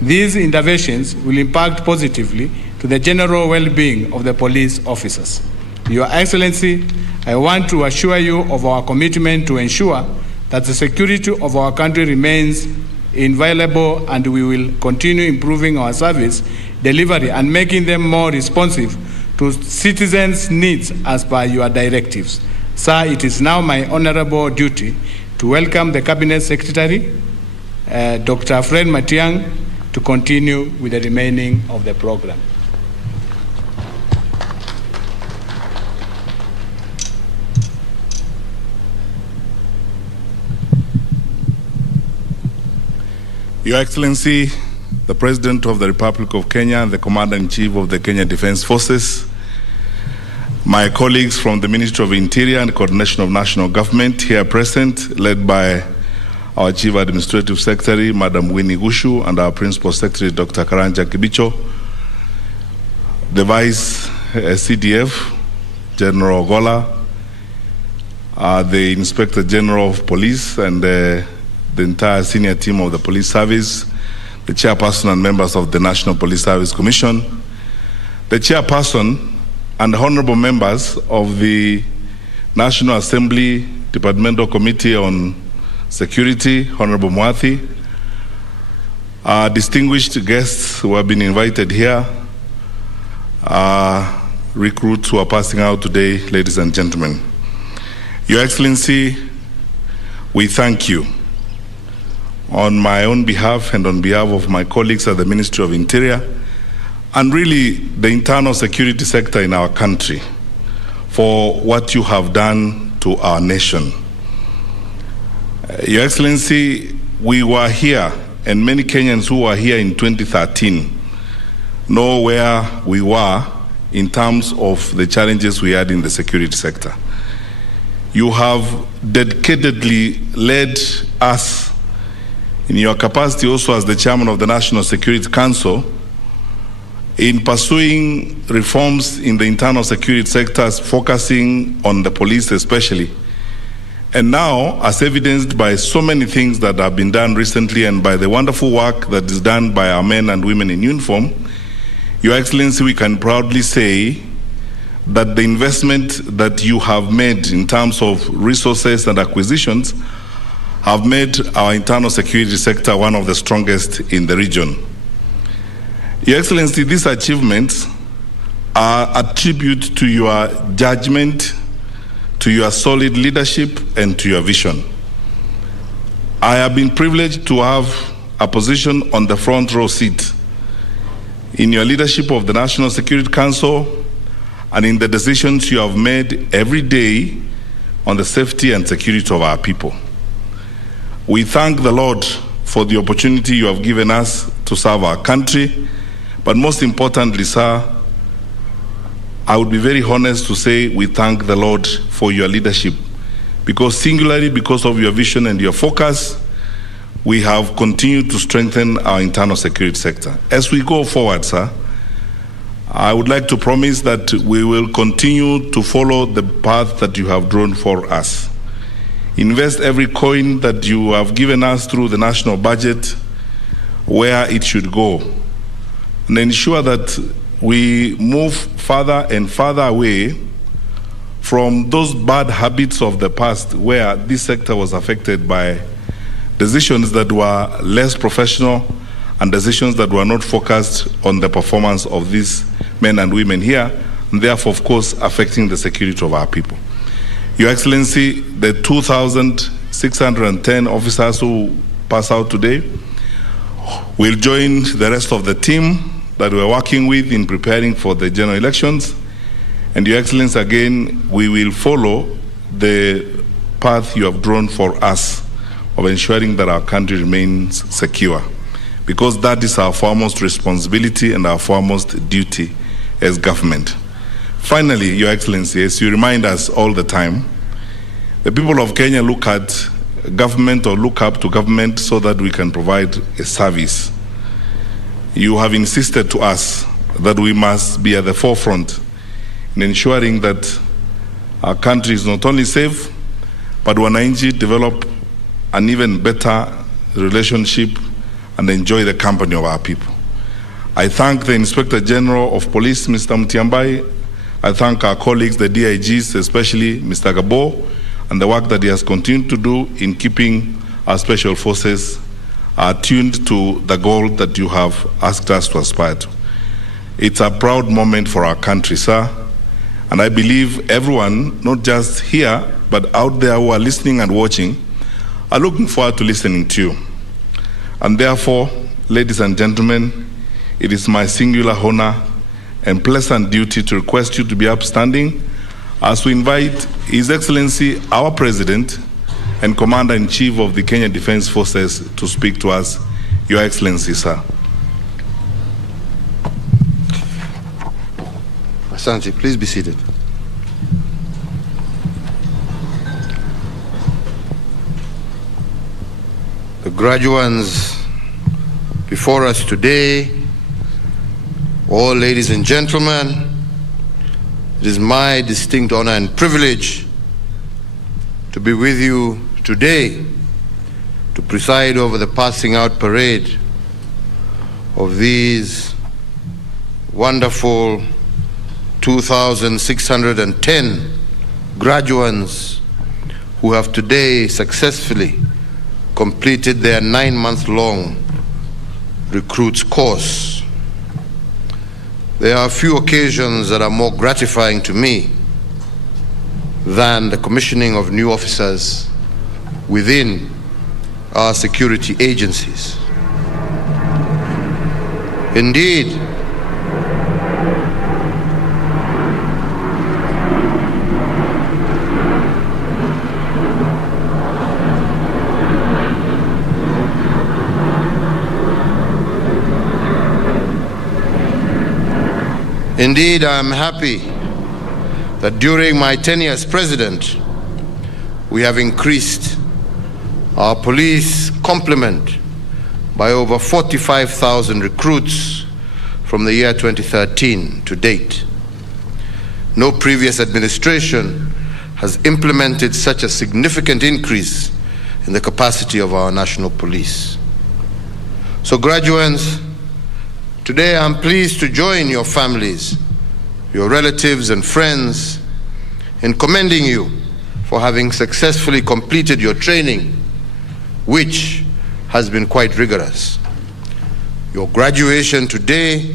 These interventions will impact positively to the general well-being of the police officers. Your Excellency, I want to assure you of our commitment to ensure that the security of our country remains inviolable, and we will continue improving our service delivery and making them more responsive to citizens' needs as per your directives. Sir, it is now my honorable duty to welcome the Cabinet Secretary, Dr. Fred Matiang'i, to continue with the remaining of the program. Your Excellency, the President of the Republic of Kenya and the Commander-in-Chief of the Kenya Defense Forces, my colleagues from the Ministry of Interior and Coordination of National Government here present, led by our Chief Administrative Secretary, Madam Winnie Gushu, and our Principal Secretary, Dr. Karanja Kibicho, the Vice CDF, General Ogola, the Inspector General of Police, and the entire senior team of the police service, the chairperson and members of the National Police Service Commission, the chairperson and honorable members of the National Assembly Departmental Committee on Security, Honorable Mwathi, distinguished guests who have been invited here, recruits who are passing out today, ladies and gentlemen. Your Excellency, we thank you on my own behalf and on behalf of my colleagues at the Ministry of Interior, and really the internal security sector in our country, for what you have done to our nation. Your Excellency, we were here, and many Kenyans who were here in 2013 know where we were in terms of the challenges we had in the security sector. You have dedicatedly led us in your capacity also as the chairman of the National Security Council in pursuing reforms in the internal security sectors, focusing on the police especially. And now, as evidenced by so many things that have been done recently and by the wonderful work that is done by our men and women in uniform, Your Excellency, we can proudly say that the investment that you have made in terms of resources and acquisitions have made our internal security sector one of the strongest in the region. Your Excellency, these achievements are a tribute to your judgment, to your solid leadership, and to your vision. I have been privileged to have a position on the front row seat in your leadership of the National Security Council and in the decisions you have made every day on the safety and security of our people. We thank the Lord for the opportunity you have given us to serve our country, but most importantly, sir, I would be very honest to say we thank the Lord for your leadership, because singularly because of your vision and your focus, we have continued to strengthen our internal security sector. As we go forward, sir, I would like to promise that we will continue to follow the path that you have drawn for us. Invest every coin that you have given us through the national budget where it should go, and ensure that we move further and further away from those bad habits of the past where this sector was affected by decisions that were less professional and decisions that were not focused on the performance of these men and women here, and therefore, of course, affecting the security of our people. Your Excellency, the 2,610 officers who pass out today will join the rest of the team that we're working with in preparing for the general elections. And Your Excellency, again, we will follow the path you have drawn for us of ensuring that our country remains secure, because that is our foremost responsibility and our foremost duty as government. Finally, Your Excellency, as you remind us all the time, the people of Kenya look at government or look up to government so that we can provide a service. You have insisted to us that we must be at the forefront in ensuring that our country is not only safe, but wananchi develop an even better relationship and enjoy the company of our people. I thank the Inspector General of Police, Mr. 𝗔𝗕𝗢𝗨𝗧. I thank our colleagues, the DIGs, especially Mr. Gabo, and the work that he has continued to do in keeping our special forces tuned to the goal that you have asked us to aspire to. It's a proud moment for our country, sir, and I believe everyone, not just here, but out there who are listening and watching, are looking forward to listening to you. And therefore, ladies and gentlemen, it is my singular honor and pleasant duty to request you to be upstanding as we invite His Excellency, our President and Commander-in-Chief of the Kenya Defense Forces to speak to us. Your Excellency, sir. Asante, please be seated. The graduates before us today, all ladies and gentlemen, it is my distinct honor and privilege to be with you today to preside over the passing out parade of these wonderful 2,610 graduates who have today successfully completed their 9-month-long recruits course. There are a few occasions that are more gratifying to me than the commissioning of new officers within our security agencies. Indeed, I am happy that during my tenure as president, we have increased our police complement by over 45,000 recruits from the year 2013 to date. No previous administration has implemented such a significant increase in the capacity of our national police. So, graduates, today I'm pleased to join your families, your relatives and friends in commending you for having successfully completed your training, which has been quite rigorous. Your graduation today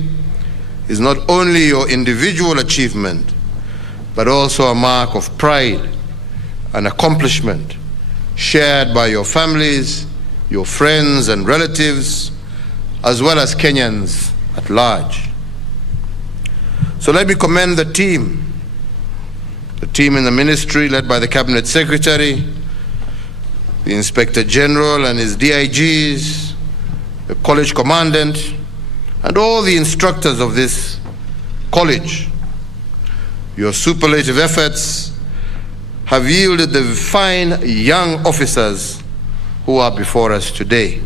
is not only your individual achievement, but also a mark of pride and accomplishment shared by your families, your friends and relatives, as well as Kenyans at large. So let me commend the team in the ministry led by the Cabinet Secretary, the Inspector General and his DIGs, the college commandant, and all the instructors of this college. Your superlative efforts have yielded the fine young officers who are before us today.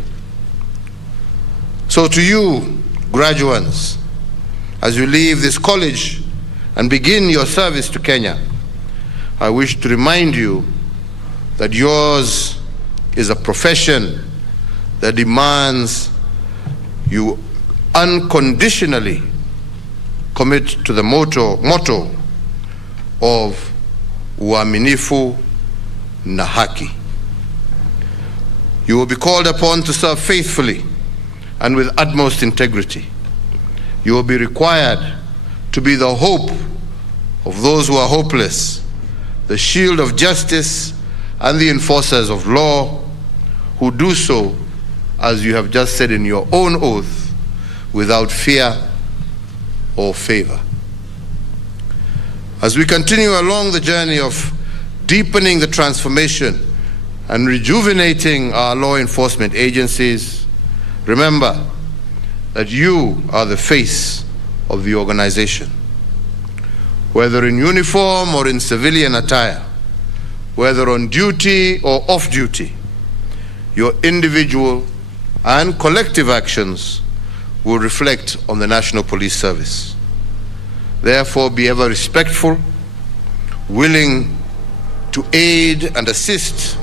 So to you, graduates, as you leave this college and begin your service to Kenya, I wish to remind you that yours is a profession that demands you unconditionally commit to the motto of uaminifu na haki. You will be called upon to serve faithfully and with utmost integrity. You will be required to be the hope of those who are hopeless, the shield of justice, and the enforcers of law, who do so, as you have just said in your own oath, without fear or favor. As we continue along the journey of deepening the transformation and rejuvenating our law enforcement agencies, remember that you are the face of the organization. Whether in uniform or in civilian attire, whether on duty or off duty, your individual and collective actions will reflect on the National Police Service. Therefore, be ever respectful, willing to aid and assist,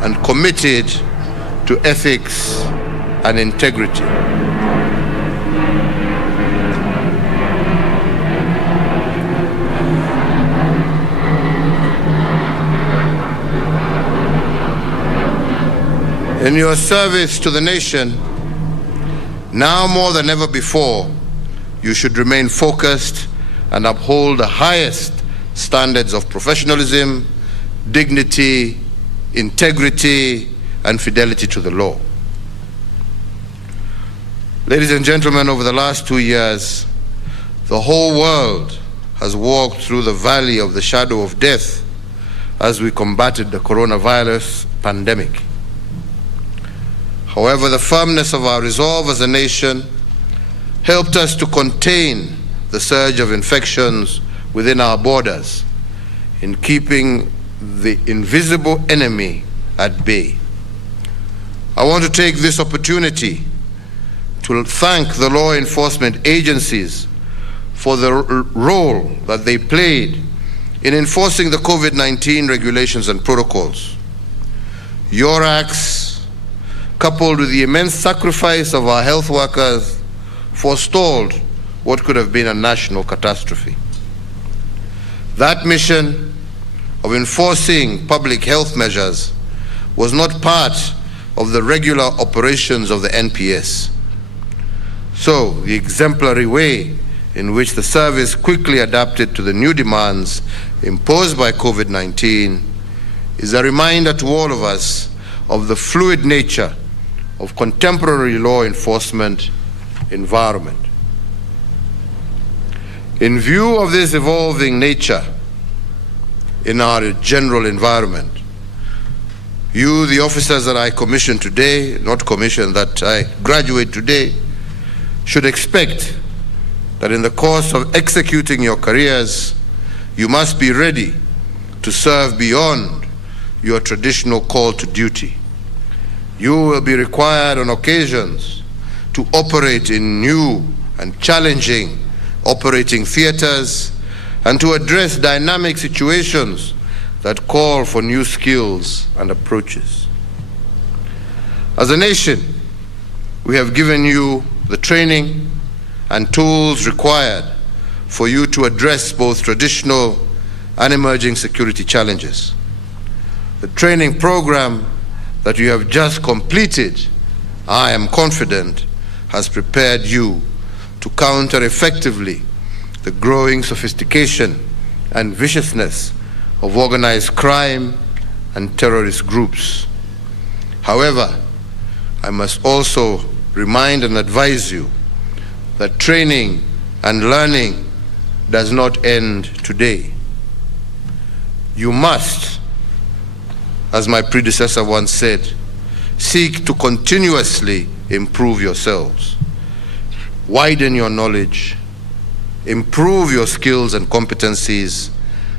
and committed to ethics and integrity. In your service to the nation, now more than ever before, you should remain focused and uphold the highest standards of professionalism, dignity, integrity, and fidelity to the law. Ladies and gentlemen, over the last 2 years, the whole world has walked through the valley of the shadow of death as we combated the coronavirus pandemic. However, the firmness of our resolve as a nation helped us to contain the surge of infections within our borders in keeping the invisible enemy at bay. I want to take this opportunity to thank the law enforcement agencies for the role that they played in enforcing the COVID-19 regulations and protocols. Your acts, coupled with the immense sacrifice of our health workers, forestalled what could have been a national catastrophe. That mission of enforcing public health measures was not part of the regular operations of the NPS. So, the exemplary way in which the service quickly adapted to the new demands imposed by COVID-19 is a reminder to all of us of the fluid nature of contemporary law enforcement environment. In view of this evolving nature in our general environment, you, the officers that I commission today, not commission, that I graduate today, should expect that in the course of executing your careers, you must be ready to serve beyond your traditional call to duty. You will be required on occasions to operate in new and challenging operating theaters and to address dynamic situations that call for new skills and approaches. As a nation, we have given you the training and tools required for you to address both traditional and emerging security challenges. The training program that you have just completed, I am confident, has prepared you to counter effectively the growing sophistication and viciousness of organized crime and terrorist groups. However, I must also remind and advise you that training and learning does not end today. You must, as my predecessor once said, seek to continuously improve yourselves, widen your knowledge, improve your skills and competencies,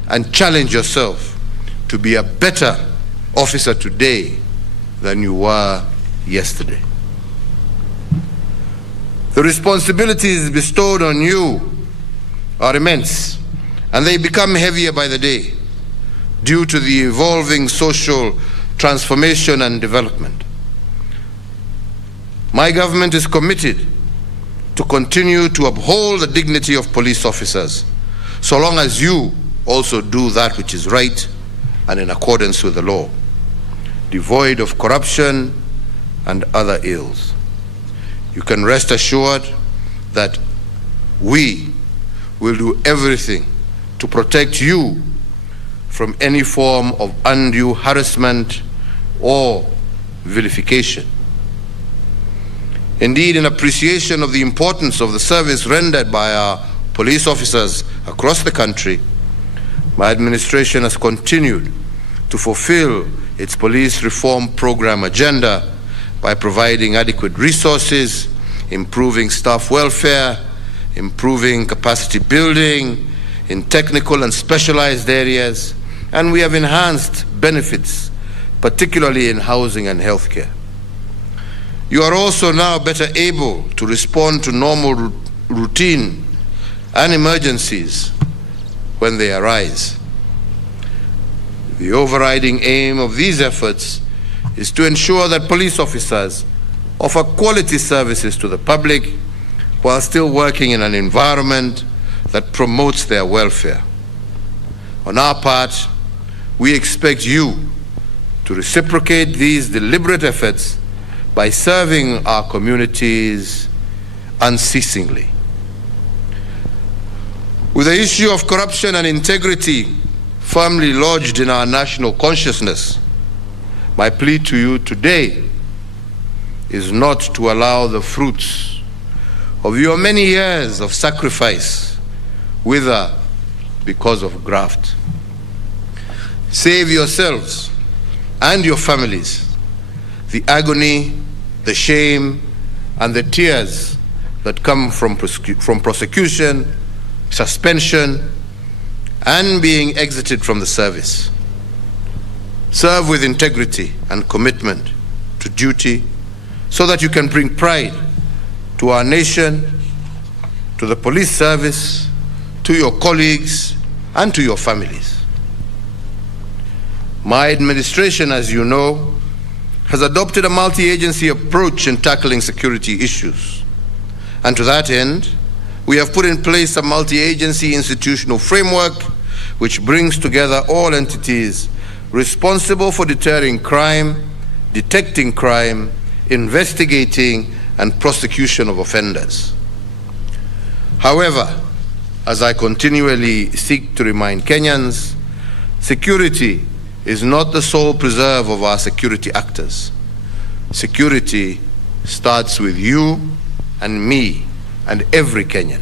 and challenge yourself to be a better officer today than you were yesterday. The responsibilities bestowed on you are immense, and they become heavier by the day due to the evolving social transformation and development. My government is committed to continue to uphold the dignity of police officers, so long as you also do that which is right and in accordance with the law, devoid of corruption and other ills. You can rest assured that we will do everything to protect you from any form of undue harassment or vilification. Indeed, in appreciation of the importance of the service rendered by our police officers across the country, my administration has continued to fulfill its police reform program agenda by providing adequate resources, improving staff welfare, improving capacity building in technical and specialized areas, and we have enhanced benefits, particularly in housing and healthcare. You are also now better able to respond to normal routine and emergencies when they arise. The overriding aim of these efforts is to ensure that police officers offer quality services to the public while still working in an environment that promotes their welfare. On our part, we expect you to reciprocate these deliberate efforts by serving our communities unceasingly. With the issue of corruption and integrity firmly lodged in our national consciousness, my plea to you today is not to allow the fruits of your many years of sacrifice wither because of graft. Save yourselves and your families the agony, the shame, and the tears that come from prosecution, suspension, and being exited from the service. Serve with integrity and commitment to duty so that you can bring pride to our nation, to the police service, to your colleagues, and to your families. My administration, as you know, has adopted a multi-agency approach in tackling security issues. And to that end, we have put in place a multi-agency institutional framework which brings together all entities responsible for deterring crime, detecting crime, investigating, and prosecution of offenders. However, as I continually seek to remind Kenyans, security is not the sole preserve of our security actors. Security starts with you and me and every Kenyan.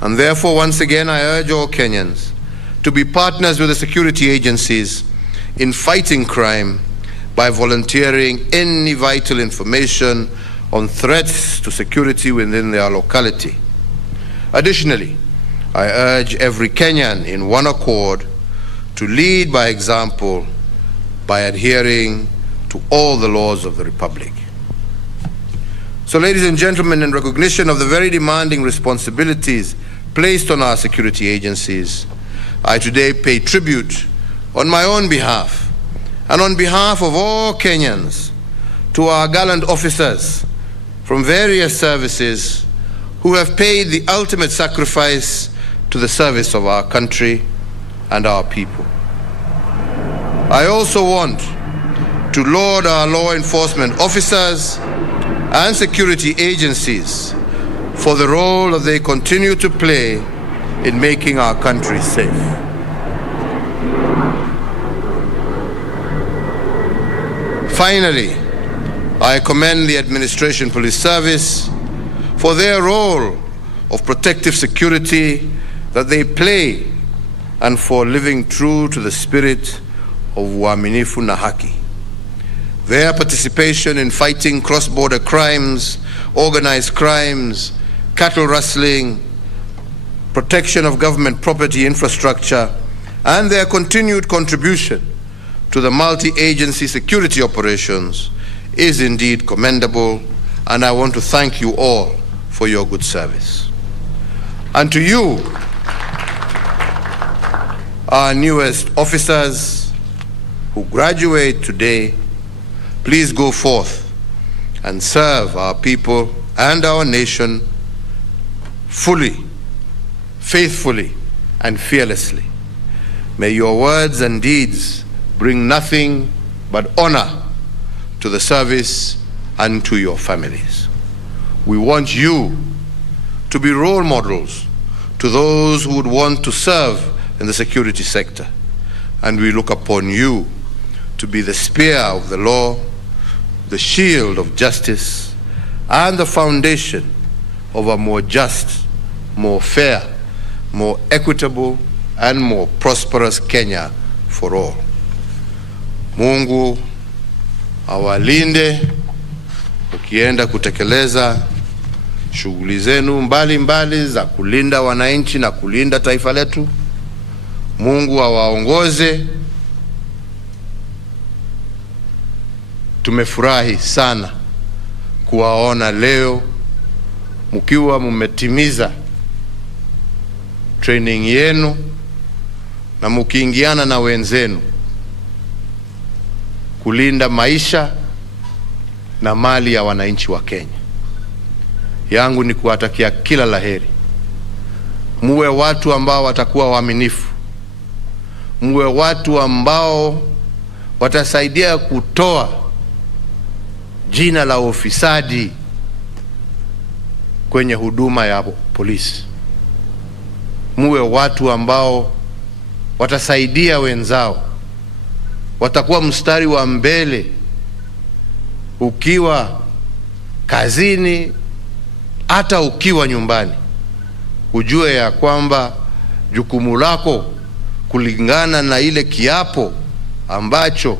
And therefore, once again, I urge all Kenyans to be partners with the security agencies in fighting crime by volunteering any vital information on threats to security within their locality. Additionally, I urge every Kenyan in one accord to lead by example by adhering to all the laws of the Republic. So, ladies and gentlemen, in recognition of the very demanding responsibilities placed on our security agencies, I today pay tribute on my own behalf and on behalf of all Kenyans to our gallant officers from various services who have paid the ultimate sacrifice to the service of our country and our people. I also want to laud our law enforcement officers and security agencies for the role that they continue to play in making our country safe. Finally, I commend the Administration Police Service for their role of protective security that they play and for living true to the spirit of uaminifu na haki. Their participation in fighting cross-border crimes, organized crimes, cattle rustling, protection of government property infrastructure, and their continued contribution to the multi-agency security operations is indeed commendable, and I want to thank you all for your good service. And to you, our newest officers who graduate today, please go forth and serve our people and our nation fully, faithfully, and fearlessly. May your words and deeds bring nothing but honor to the service and to your families. We want you to be role models to those who would want to serve in the security sector, and we look upon you to be the spear of the law, the shield of justice, and the foundation of a more just, more fair, more equitable, and more prosperous Kenya for all. Mungu awalinde ukienda kutekeleza shughuli zenu mbalimbali za kulinda wananchi na kulinda taifa letu. Mungu awaongoze. Tumefurahi sana kuwaona leo mkiwa mmetimiza training yenu na mkiingiana na wenzenu kulinda maisha na mali ya wananchi wa Kenya. Yangu ni kuwatakia kila laheri. Muwe watu ambao watakuwa waaminifu. Muwe watu ambao watasaidia kutoa jina la ufisadi kwenye huduma ya polisi. Muwe watu ambao watasaidia wenzao. Watakuwa mstari wa mbele ukiwa kazini, hata ukiwa nyumbani. Ujue ya kwamba jukumu lako kulingana na ile kiapo ambacho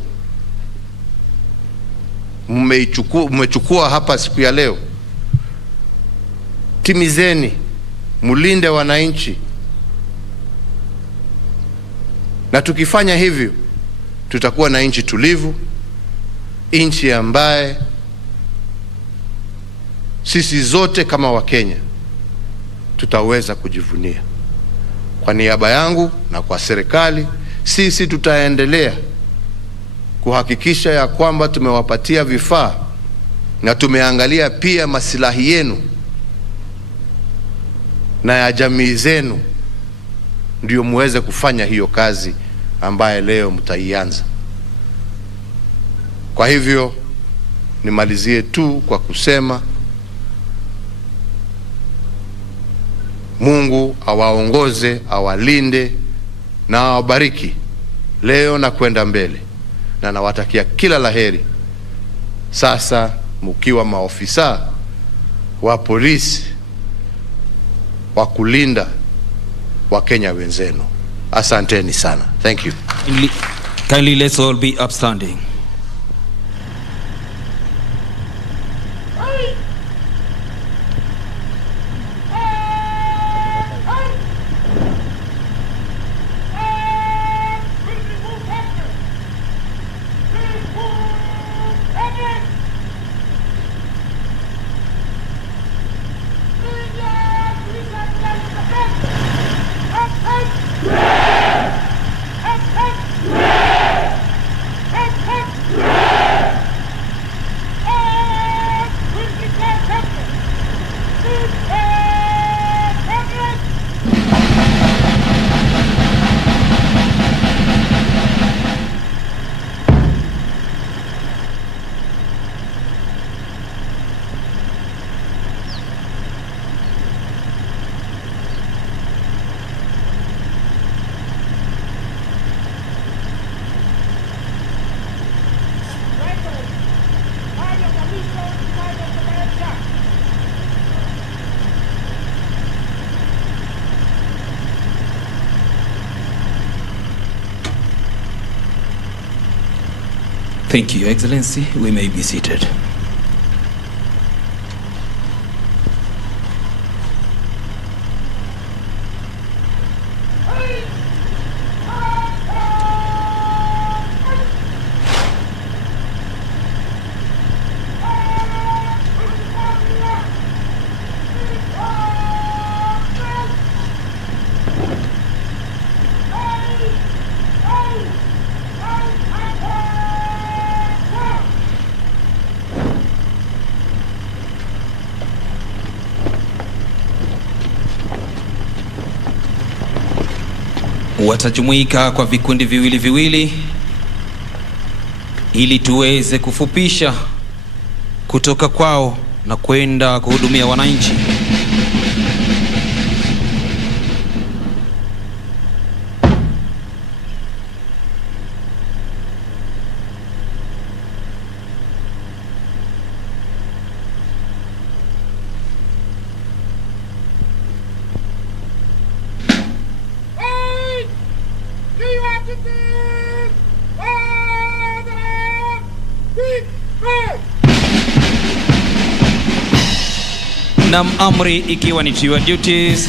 mmechukua hapa siku ya leo. Timizeni, mulinde wananchi. Na tukifanya hivyo, tutakuwa na nchi tulivu, nchi ambaye sisi zote kama Wakenya tutaweza kujivunia. Kwa niaba yangu na kwa serikali, sisi tutaendelea kuhakikisha ya kwamba tumewapatia vifaa na tumeangalia pia maslahi yenu na ya jamii zenu, ndio muweze kufanya hiyo kazi ambaye leo mtaianza. Kwa hivyo nimalizie tu kwa kusema Mungu awaongoze, awalinde na awabariki leo na kwenda mbele, na nawatakia kila laheri. Sasa mkiwa maofisa wa polisi wa kulinda wa Kenya wenzenu. Asanteni sana. Thank you. Kindly let's all be upstanding. Thank you, Your Excellency. We may be seated. Watajumuika kwa vikundi viwili viwili ili tuweze kufupisha kutoka kwao na kwenda kuhudumia wananchi. Na amri ikiwa ni your duties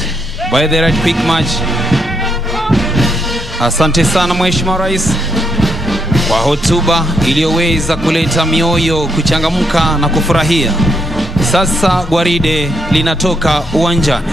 by the right quick march. Asante sana Mheshimiwa Rais kwa hotuba iliyoweza kuleta mioyo kuchangamka na kufurahia. Sasa gwaride linatoka uwanjani.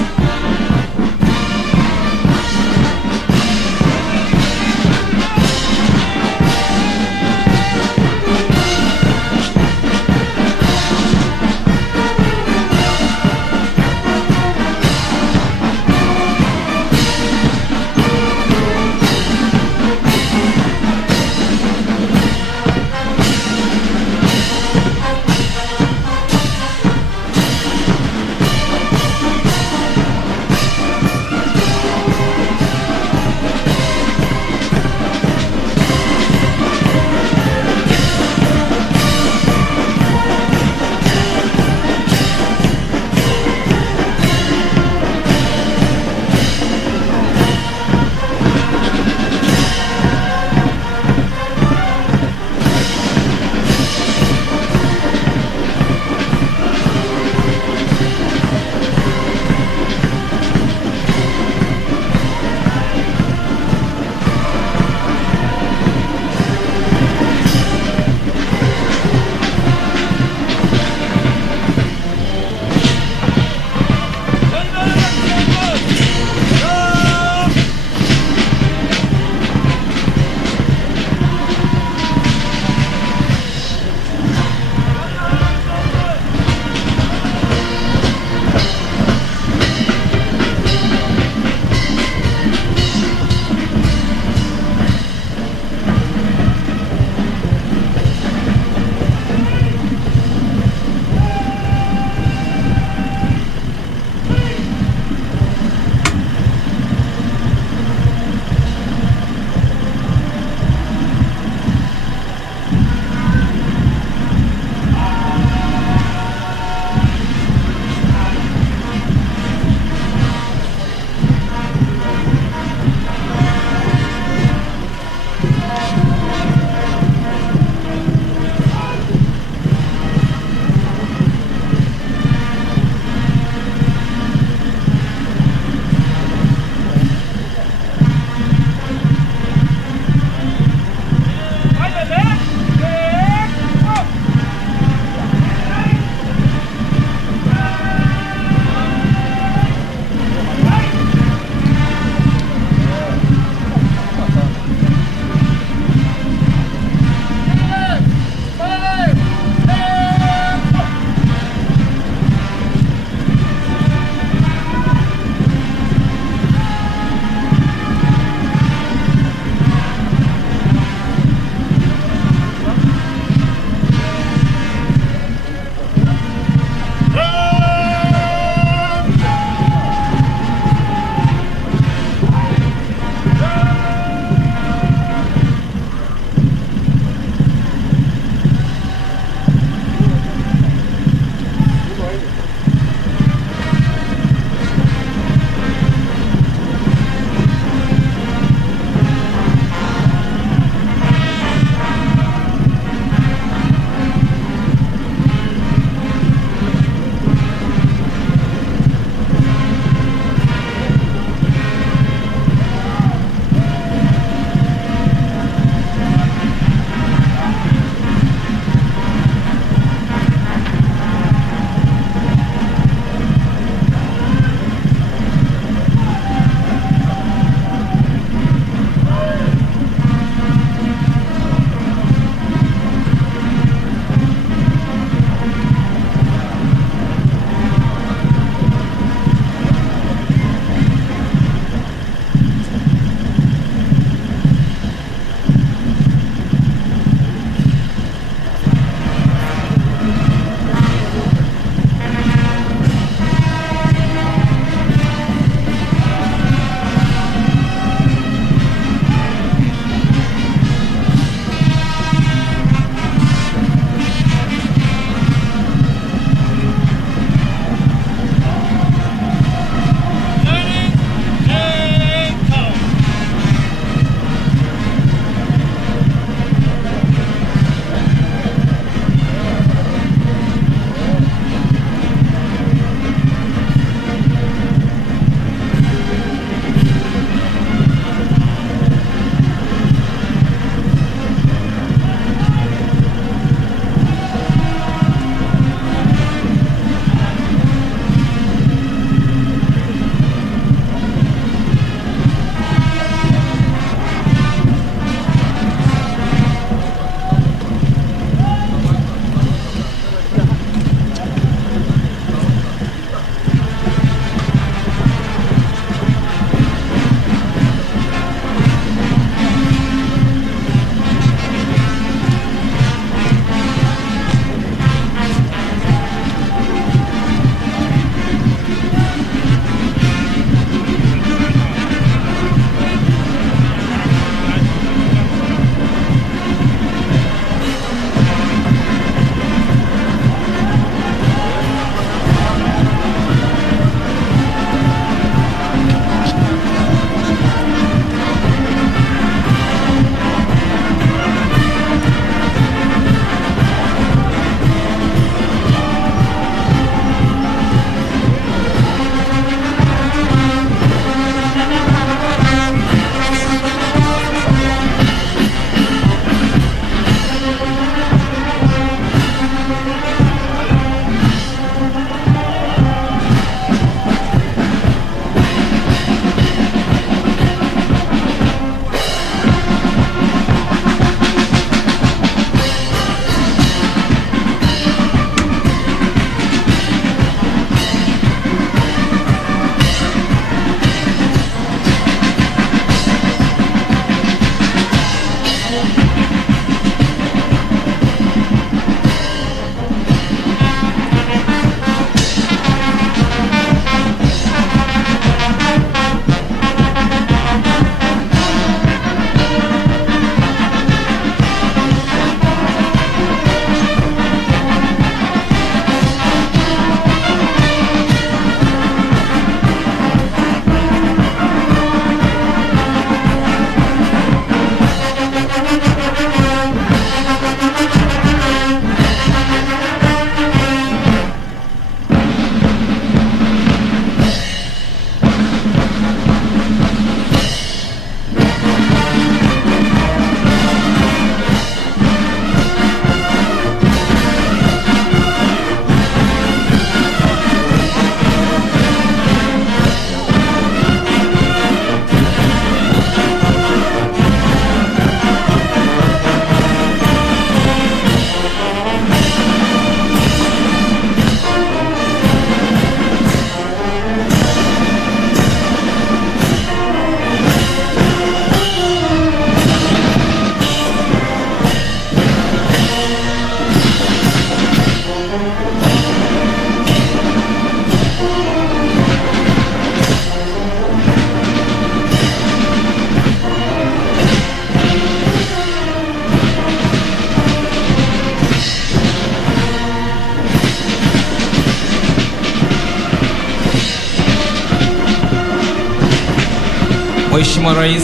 Mheshimiwa Rais,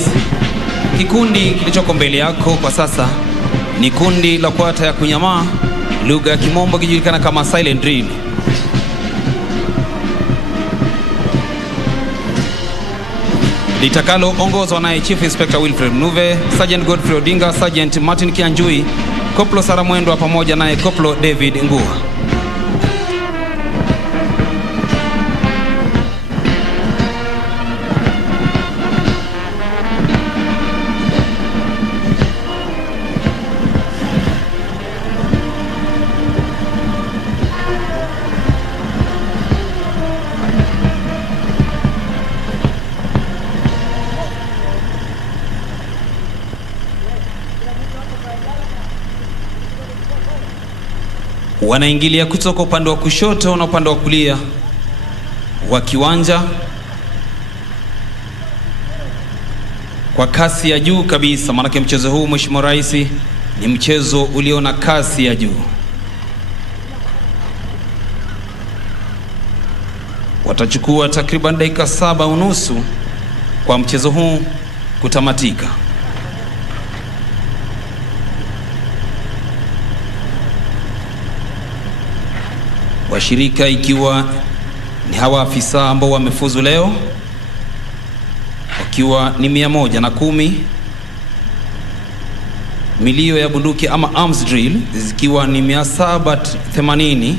kikundi kilichoko mbele yako kwa sasa ni kundi la kwata ya kunyamaa, lugha ya Kimombo kijulikana kama silent drill. Litakalo ongozwa naye Chief Inspector Wilfred Mnuve, Sergeant Godfrey Odinga, Sergeant Martin Kianjui, Koplo Sara Mwendwa pamoja naye Koplo David Ngua. Wanaingilia kutoka upande wa kushoto na upande wa kulia wa kiwanja kwa kasi ya juu kabisa, maana mchezo huu Mheshimiwa Rais ni mchezo ulio na kasi ya juu. Watachukua takriban dakika 7:30 kwa mchezo huu kutamatika. Washirika ikiwa ni hawa afisa ambao wamefuzu leo wakiwa ni 110, milio ya bunduki ama arms drill zikiwa ni 780,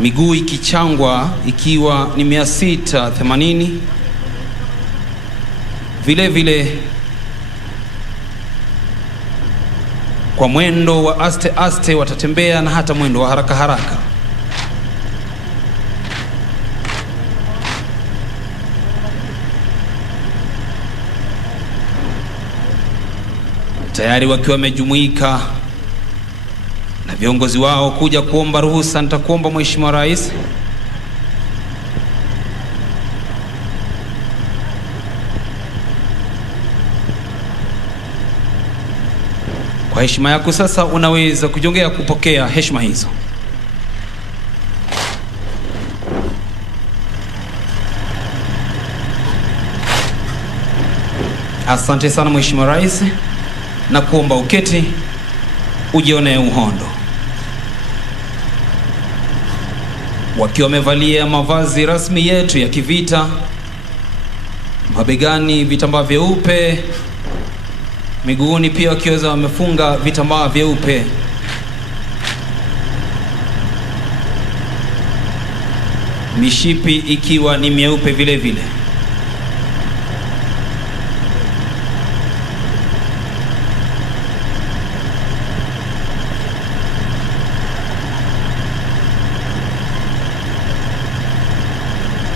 miguu ikichangwa ikiwa ni 680, vile vile kwa mwendo wa aste aste watatembea na hata mwendo wa haraka haraka. Tayari wakiwa wamejumuika na viongozi wao kuja kuomba ruhusa, nitakuomba Mheshimiwa Rais kwa heshima yako sasa unaweza kujongea kupokea heshima hizo. Asante sana Mheshimiwa Rais, na kuomba uketi ujione uhondo. Wakiwa wamevalia mavazi rasmi yetu ya kivita, mabegani vitambaa vyeupe, miguuni pia wakiweza wamefunga vitambaa vyeupe. Mishipi ikiwa ni myeupe vile vile.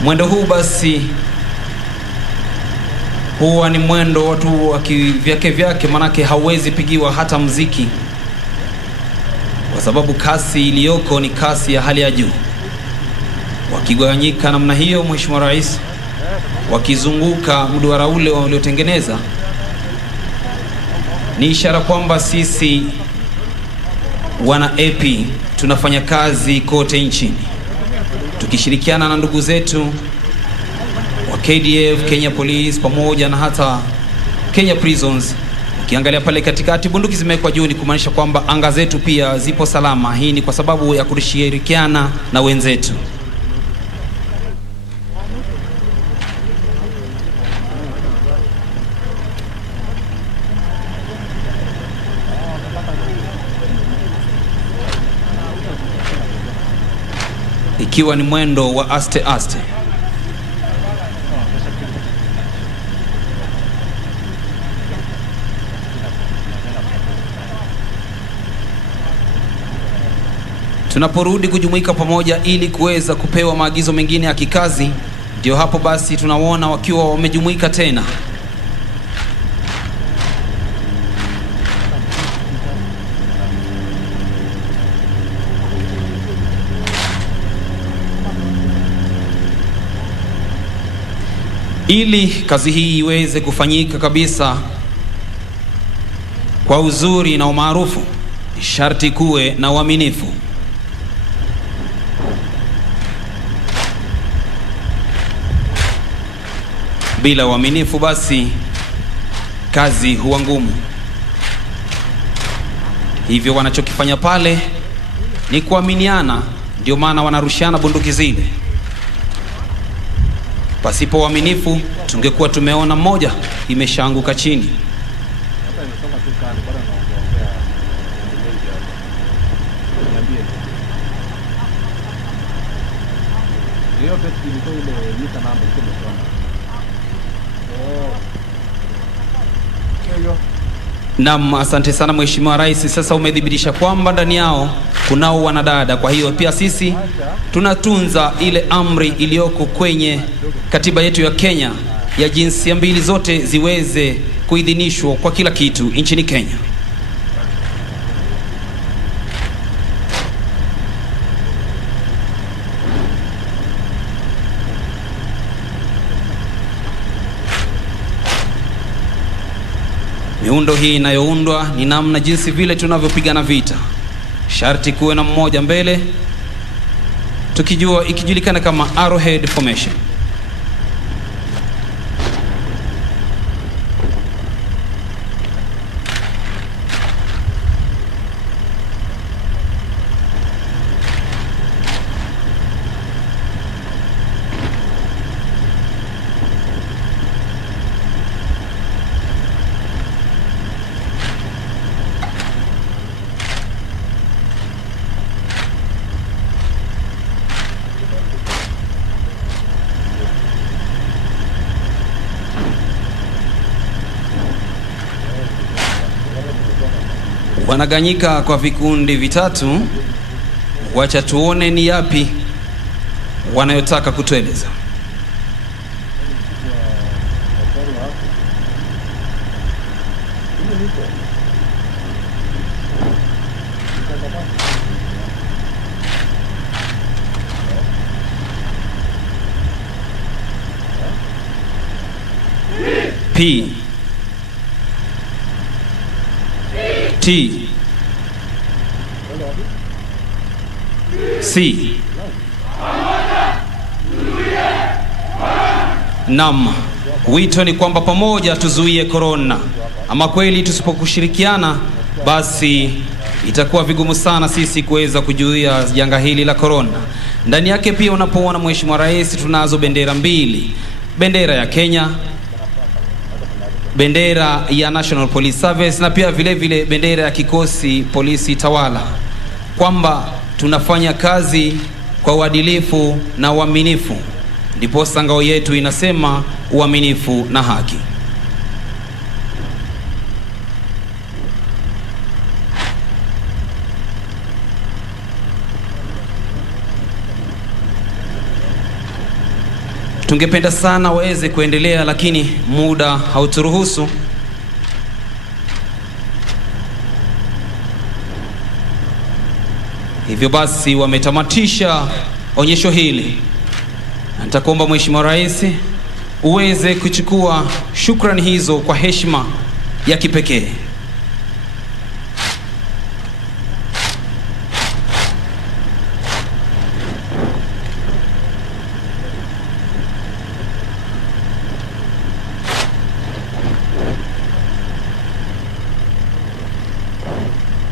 Mwendo huu basi huwa ni mwendo watu wakivyake vyake, manake hauwezi pigiwa hata mziki, kwa sababu kasi iliyoko ni kasi ya hali ya juu. Wakigawanyika namna hiyo Mheshimiwa Rais, wakizunguka mduara ule waliotengeneza, ni ishara kwamba sisi wana AP tunafanya kazi kote nchini, tukishirikiana na ndugu zetu wa KDF, Kenya Police pamoja na hata Kenya Prisons. Ukiangalia pale katikati bunduki zimewekwa juu, ni kumaanisha kwamba anga zetu pia zipo salama. Hii ni kwa sababu ya kushirikiana na wenzetu. Ikiwa ni mwendo wa aste aste. Tunaporudi kujumuika pamoja ili kuweza kupewa maagizo mengine ya kikazi, ndio hapo basi tunaona wakiwa wamejumuika tena. Ili kazi hii iweze kufanyika kabisa kwa uzuri na umaarufu, sharti kuwe na uaminifu. Bila uaminifu basi kazi huwa ngumu. Hivyo wanachokifanya pale ni kuaminiana, ndio maana wanarushiana bunduki zile. Pasipo uaminifu tungekuwa tumeona mmoja imeshaanguka chini. Naam, asante sana Mheshimiwa Rais. Sasa umedhibitisha kwamba ndani yao kunao wanadada. Kwa hiyo pia sisi tunatunza ile amri iliyoko kwenye katiba yetu ya Kenya ya jinsia mbili zote ziweze kuidhinishwa kwa kila kitu nchini Kenya. Miundo hii inayoundwa ni namna jinsi vile tunavyopigana vita. Sharti kuwe na mmoja mbele, ikijulikana kama arrowhead formation. Wanaganyika kwa vikundi vitatu. Wacha tuone ni yapi wanayotaka kutueleza. P T C. Naam, wito ni kwamba pamoja tuzuie corona. Ama kweli tusipokushirikiana basi itakuwa vigumu sana sisi kuweza kuzuia janga hili la corona. Ndani yake pia unapoona Mheshimiwa Rais, tunazo bendera mbili. Bendera ya Kenya, bendera ya National Police Service, na pia vile vile bendera ya kikosi polisi tawala, kwamba tunafanya kazi kwa uadilifu na uaminifu. Ndipo ngao yetu inasema uaminifu na haki. Tungependa sana waweze kuendelea, lakini muda hauturuhusu. Hivyo basi wametamatisha onyesho hili. Nitakuomba Mheshimiwa Rais uweze kuchukua shukrani hizo kwa heshima ya kipekee.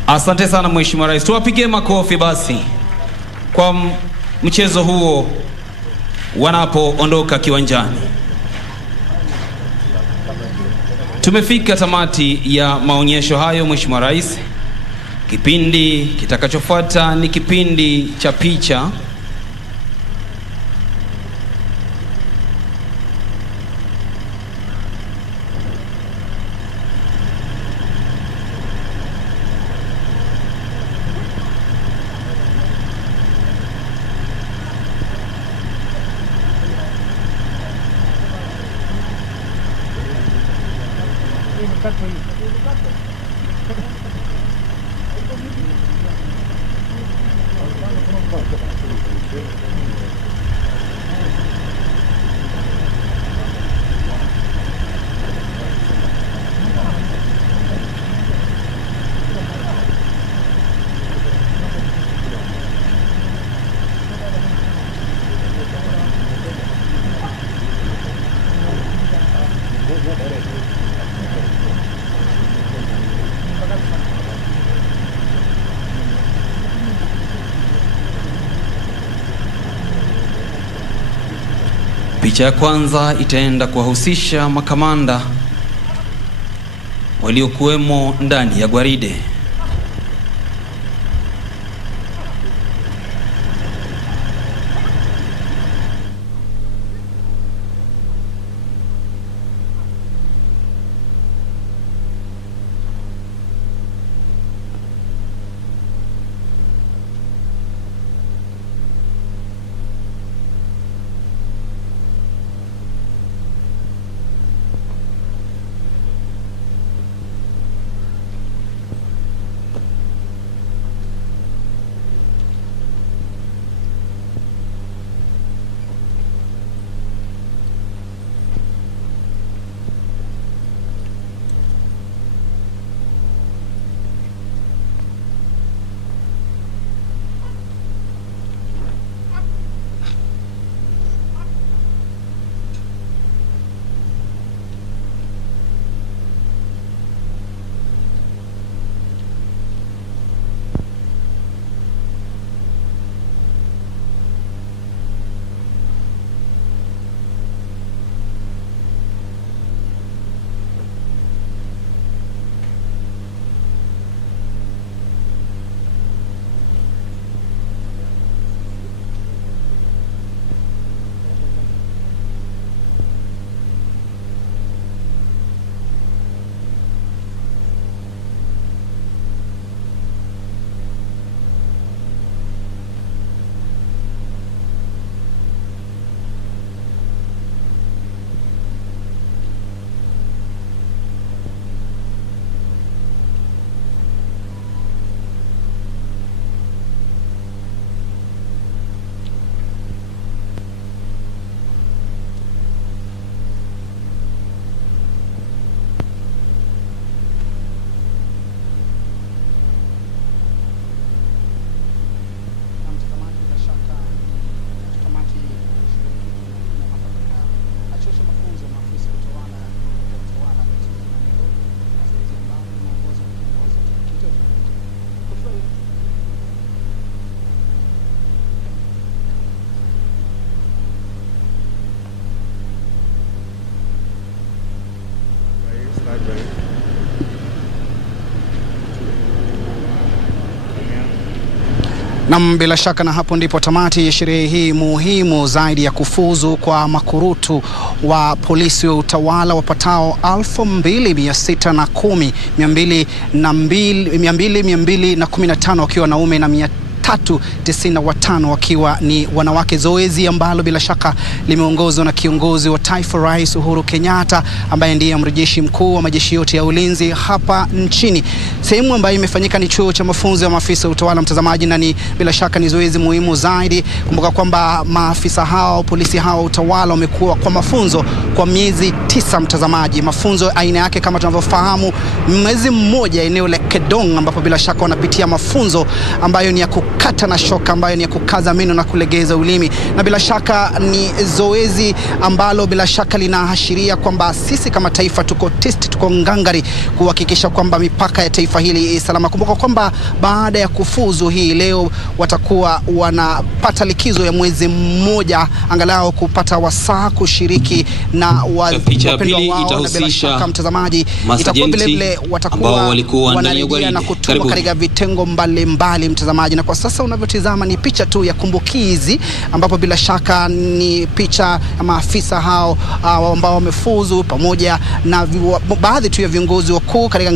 Asante sana Mheshimiwa Rais. Tuwapigie makofi basi kwa mchezo huo wanapoondoka kiwanjani. Tumefika tamati ya maonyesho hayo Mheshimiwa Rais. Kipindi kitakachofuata ni kipindi cha picha. Picha ya kwanza itaenda kuwahusisha makamanda waliokuwemo ndani ya gwaride. Na bila shaka na hapo ndipo tamati ya sherehe hii muhimu zaidi ya kufuzu kwa makurutu wa polisi wa utawala wapatao 2610, 215 wakiwa wanaume na 395 wakiwa ni wanawake. Zoezi ambalo bila shaka limeongozwa na kiongozi wa taifa Rais Uhuru Kenyatta, ambaye ndiye mrejeshi mkuu wa majeshi yote ya ulinzi hapa nchini. Sehemu ambayo imefanyika ni chuo cha mafunzo ya maafisa utawala, mtazamaji, na ni bila shaka ni zoezi muhimu zaidi. Kumbuka kwamba maafisa hao, polisi hao utawala wamekuwa kwa mafunzo kwa miezi 9, mtazamaji. Mafunzo aina yake kama tunavyofahamu, mwezi mmoja eneo la Kedong, ambapo bila shaka wanapitia mafunzo ambayo ni ya kukata na shoka, ambayo ni ya kukaza meno na kulegeza ulimi. Na bila shaka ni zoezi ambalo bila shaka linaashiria kwamba sisi kama taifa tuko ngangari kuhakikisha kwamba mipaka ya taifa hili salama. Kumbuka kwamba baada ya kufuzu hii leo watakuwa wanapata likizo ya mwezi mmoja, angalau kupata wasaa kushiriki na wapendwa wao. Na bila shaka mtazamaji, itakuwa vile watakuwa wanarejea na kutuma katika vitengo mbalimbali, mtazamaji. Na kwa sasa unavyotizama ni picha tu ya kumbukizi, ambapo bila shaka ni picha ya maafisa hao ambao wamefuzu pamoja na baadhi tu ya viongozi wakuu katika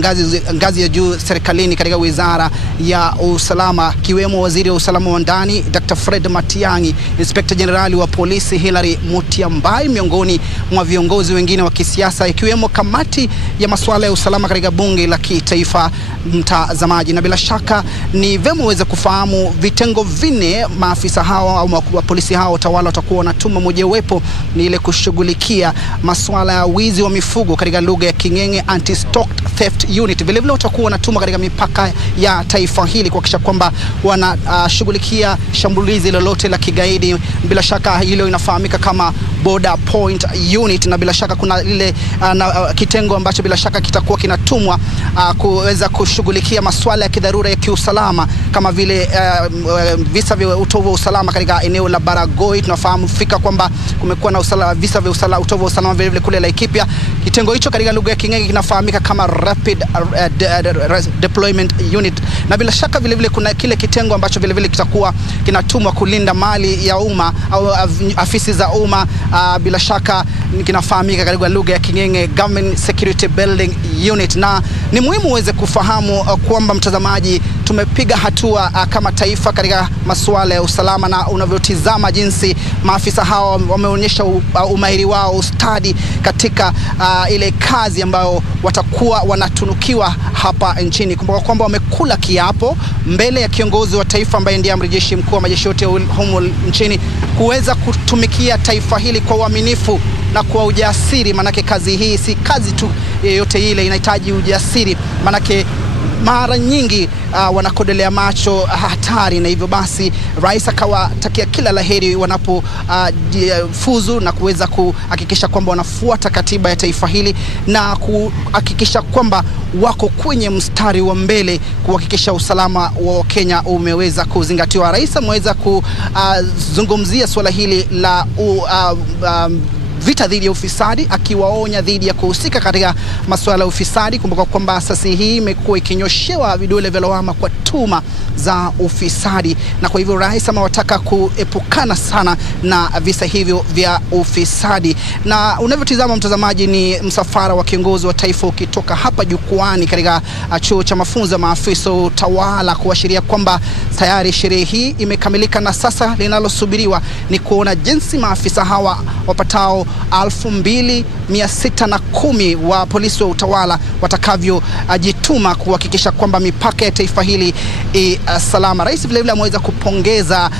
ngazi ya juu serikalini katika wizara ya usalama, kiwemo waziri wa usalama wa ndani Dr. Fred Matiang'i, Inspector General wa polisi Hilary Mutyambai, miongoni mwa viongozi wengine wa kisiasa, ikiwemo kamati ya masuala ya usalama katika bunge la kitaifa, mtazamaji. Na bila shaka ni vema uweze kufahamu vitengo 4 maafisa hao au polisi hao utawala watakuwa wanatuma. Mojawapo ni ile kushughulikia masuala ya wizi wa mifugo katika lugha ya King'eng'e, anti-stock theft unit. Vile vile watakuwa wanatuma katika mipaka ya taifa hili kuhakikisha kwamba wanashughulikia shambulizi lolote la kigaidi. Bila shaka hilo inafahamika kama border point unit, na bila shaka kuna ile kitengo ambacho bila shaka kitakuwa kinatumwa kuweza kushughulikia masuala ya kidharura ya kiusalama kama vile visa vya utovu wa usalama katika eneo la Baragoi. Tunafahamu fika kwamba kumekuwa na visa vya utovu wa usalama vile vile kule Laikipia. Kitengo hicho katika lugha ya King'enge kinafahamika kama Rapid Deployment Unit, na bila shaka vile vile kuna kile kitengo ambacho vile vile kitakuwa kinatumwa kulinda mali ya umma au afisi za umma. Bila shaka kinafahamika katika lugha ya King'enge Government Security Building Unit, na ni muhimu uweze kufahamu kwamba mtazamaji, tumepiga hatua kama taifa katika masuala ya usalama, na unavyotizama jinsi maafisa hao wameonyesha umahiri wao, ustadi katika ile kazi ambayo watakuwa wanatunukiwa hapa nchini. Kumbuka kwamba wamekula kiapo mbele ya kiongozi wa taifa ambaye ndiye amiri jeshi mkuu wa majeshi yote humu nchini kuweza kutumikia taifa hili kwa uaminifu na kwa ujasiri. Manake kazi hii si kazi tu yote ile, inahitaji ujasiri, manake mara nyingi wanakodelea macho hatari, na hivyo basi rais akawatakia kila laheri wanapo fuzu na kuweza kuhakikisha kwamba wanafuata katiba ya taifa hili na kuhakikisha kwamba wako kwenye mstari wa mbele kuhakikisha usalama wa Kenya umeweza kuzingatiwa. Rais ameweza kuzungumzia swala hili la vita dhidi ya ufisadi, akiwaonya dhidi ya kuhusika katika masuala ya ufisadi. Kumbuka kwamba asasi hii imekuwa ikinyoshewa vidole vya lawama kwa tuma za ufisadi, na kwa hivyo rais amewataka kuepukana sana na visa hivyo vya ufisadi. Na unavyotizama mtazamaji, ni msafara wa kiongozi wa taifa ukitoka hapa jukwani katika chuo cha mafunzo ya maafisa utawala, kuashiria kwamba tayari sherehe hii imekamilika, na sasa linalosubiriwa ni kuona jinsi maafisa hawa wapatao 2610 wa polisi wa utawala watakavyojituma kuhakikisha kwamba mipaka ya taifa hili salama. Rais vile vile ameweza kupongeza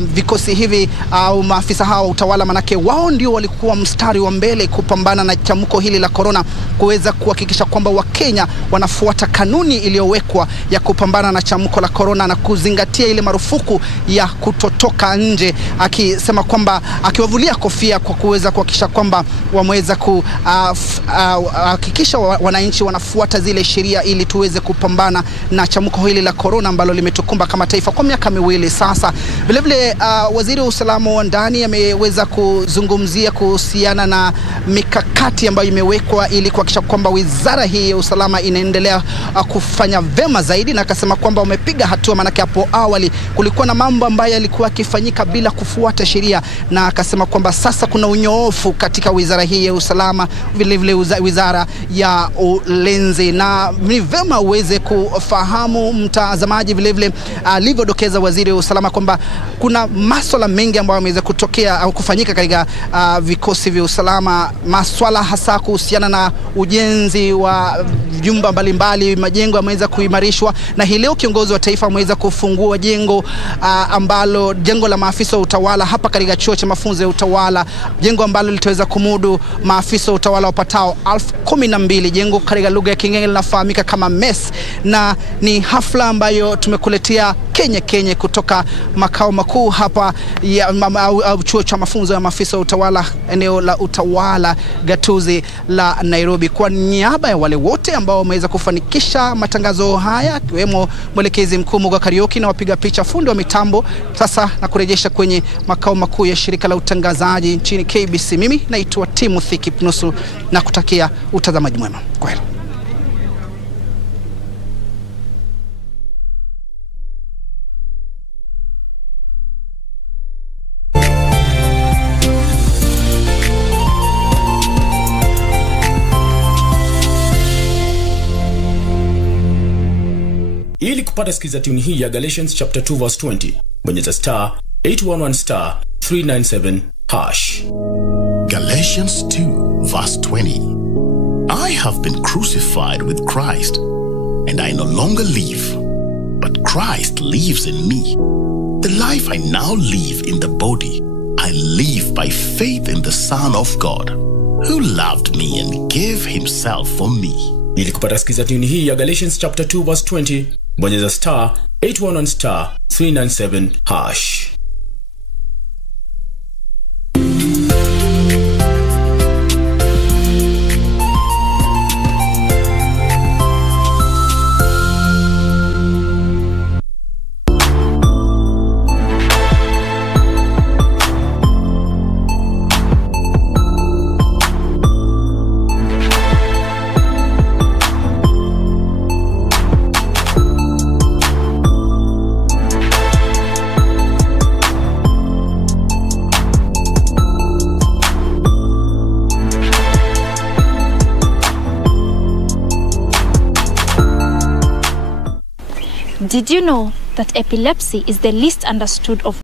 vikosi hivi au maafisa hawa wa utawala, manake wao ndio walikuwa mstari wa mbele kupambana na chamuko hili la corona, kuweza kuhakikisha kwamba Wakenya wanafuata kanuni iliyowekwa ya kupambana na chamuko la corona na kuzingatia ile marufuku ya kutotoka nje, akisema kwamba akiwavulia kofia kwa kuweza kuhakikisha kwamba wameweza kuhakikisha wananchi wanafuata zile sheria ili tuweze kupambana na chamuko hili la corona ambalo limetukumba kama taifa kwa miaka miwili sasa. Vile vile waziri wa usalama wa ndani ameweza kuzungumzia kuhusiana na mikakati ambayo imewekwa ili kuhakikisha kwamba wizara hii ya usalama inaendelea kufanya vema zaidi, na akasema kwamba wamepiga hatua, manake hapo awali kulikuwa na mambo ambayo yalikuwa yakifanyika bila kufuata sheria, na akasema kwamba sasa kuna unyoofu katika wizara hii ya usalama, vile vile wizara ya ulinzi. Na ni vema uweze kufahamu mtazamaji vile vile alivyodokeza waziri wa usalama kwamba kuna masuala mengi ambayo yameweza kutokea au kufanyika katika vikosi vya usalama, masuala hasa kuhusiana na ujenzi wa jumba mbalimbali, majengo yameweza kuimarishwa, na hii leo kiongozi wa taifa ameweza kufungua jengo la maafisa wa utawala hapa katika chuo cha mafunzo ya utawala, jengo ambalo litaweza kumudu maafisa wa utawala wapatao 12,000. Jengo katika lugha ya King'enge linafahamika kama mess, na ni hafla ambayo tumekuletea Kenya kutoka makao makuu hapa ya chuo cha mafunzo ya maafisa wa utawala eneo la utawala gatuzi la Nairobi. Kwa niaba ya wale wote ambao wameweza kufanikisha matangazo haya, kiwemo mwelekezi mkuu Muga Karioki na wapiga picha, fundi wa mitambo, sasa na kurejesha kwenye makao makuu ya shirika la utangazaji nchini KBC, mimi naitwa Timothy Kipnusu na kutakia utazamaji mwema. Kwaheri. Ili kupata sikiza tune hii ya Galatians chapter 2 verse 20, bonyeza star 811 star 397 hash. Galatians 2 verse 20. I have been crucified with Christ, and I no longer live, but Christ lives in me. The life I now live in the body, I live by faith in the Son of God, who loved me and gave himself for me. Ili kupata sikiza tune hii ya Galatians chapter 2 verse 20, bonyeza star 811 star 397 hash. Did you know that epilepsy is the least understood of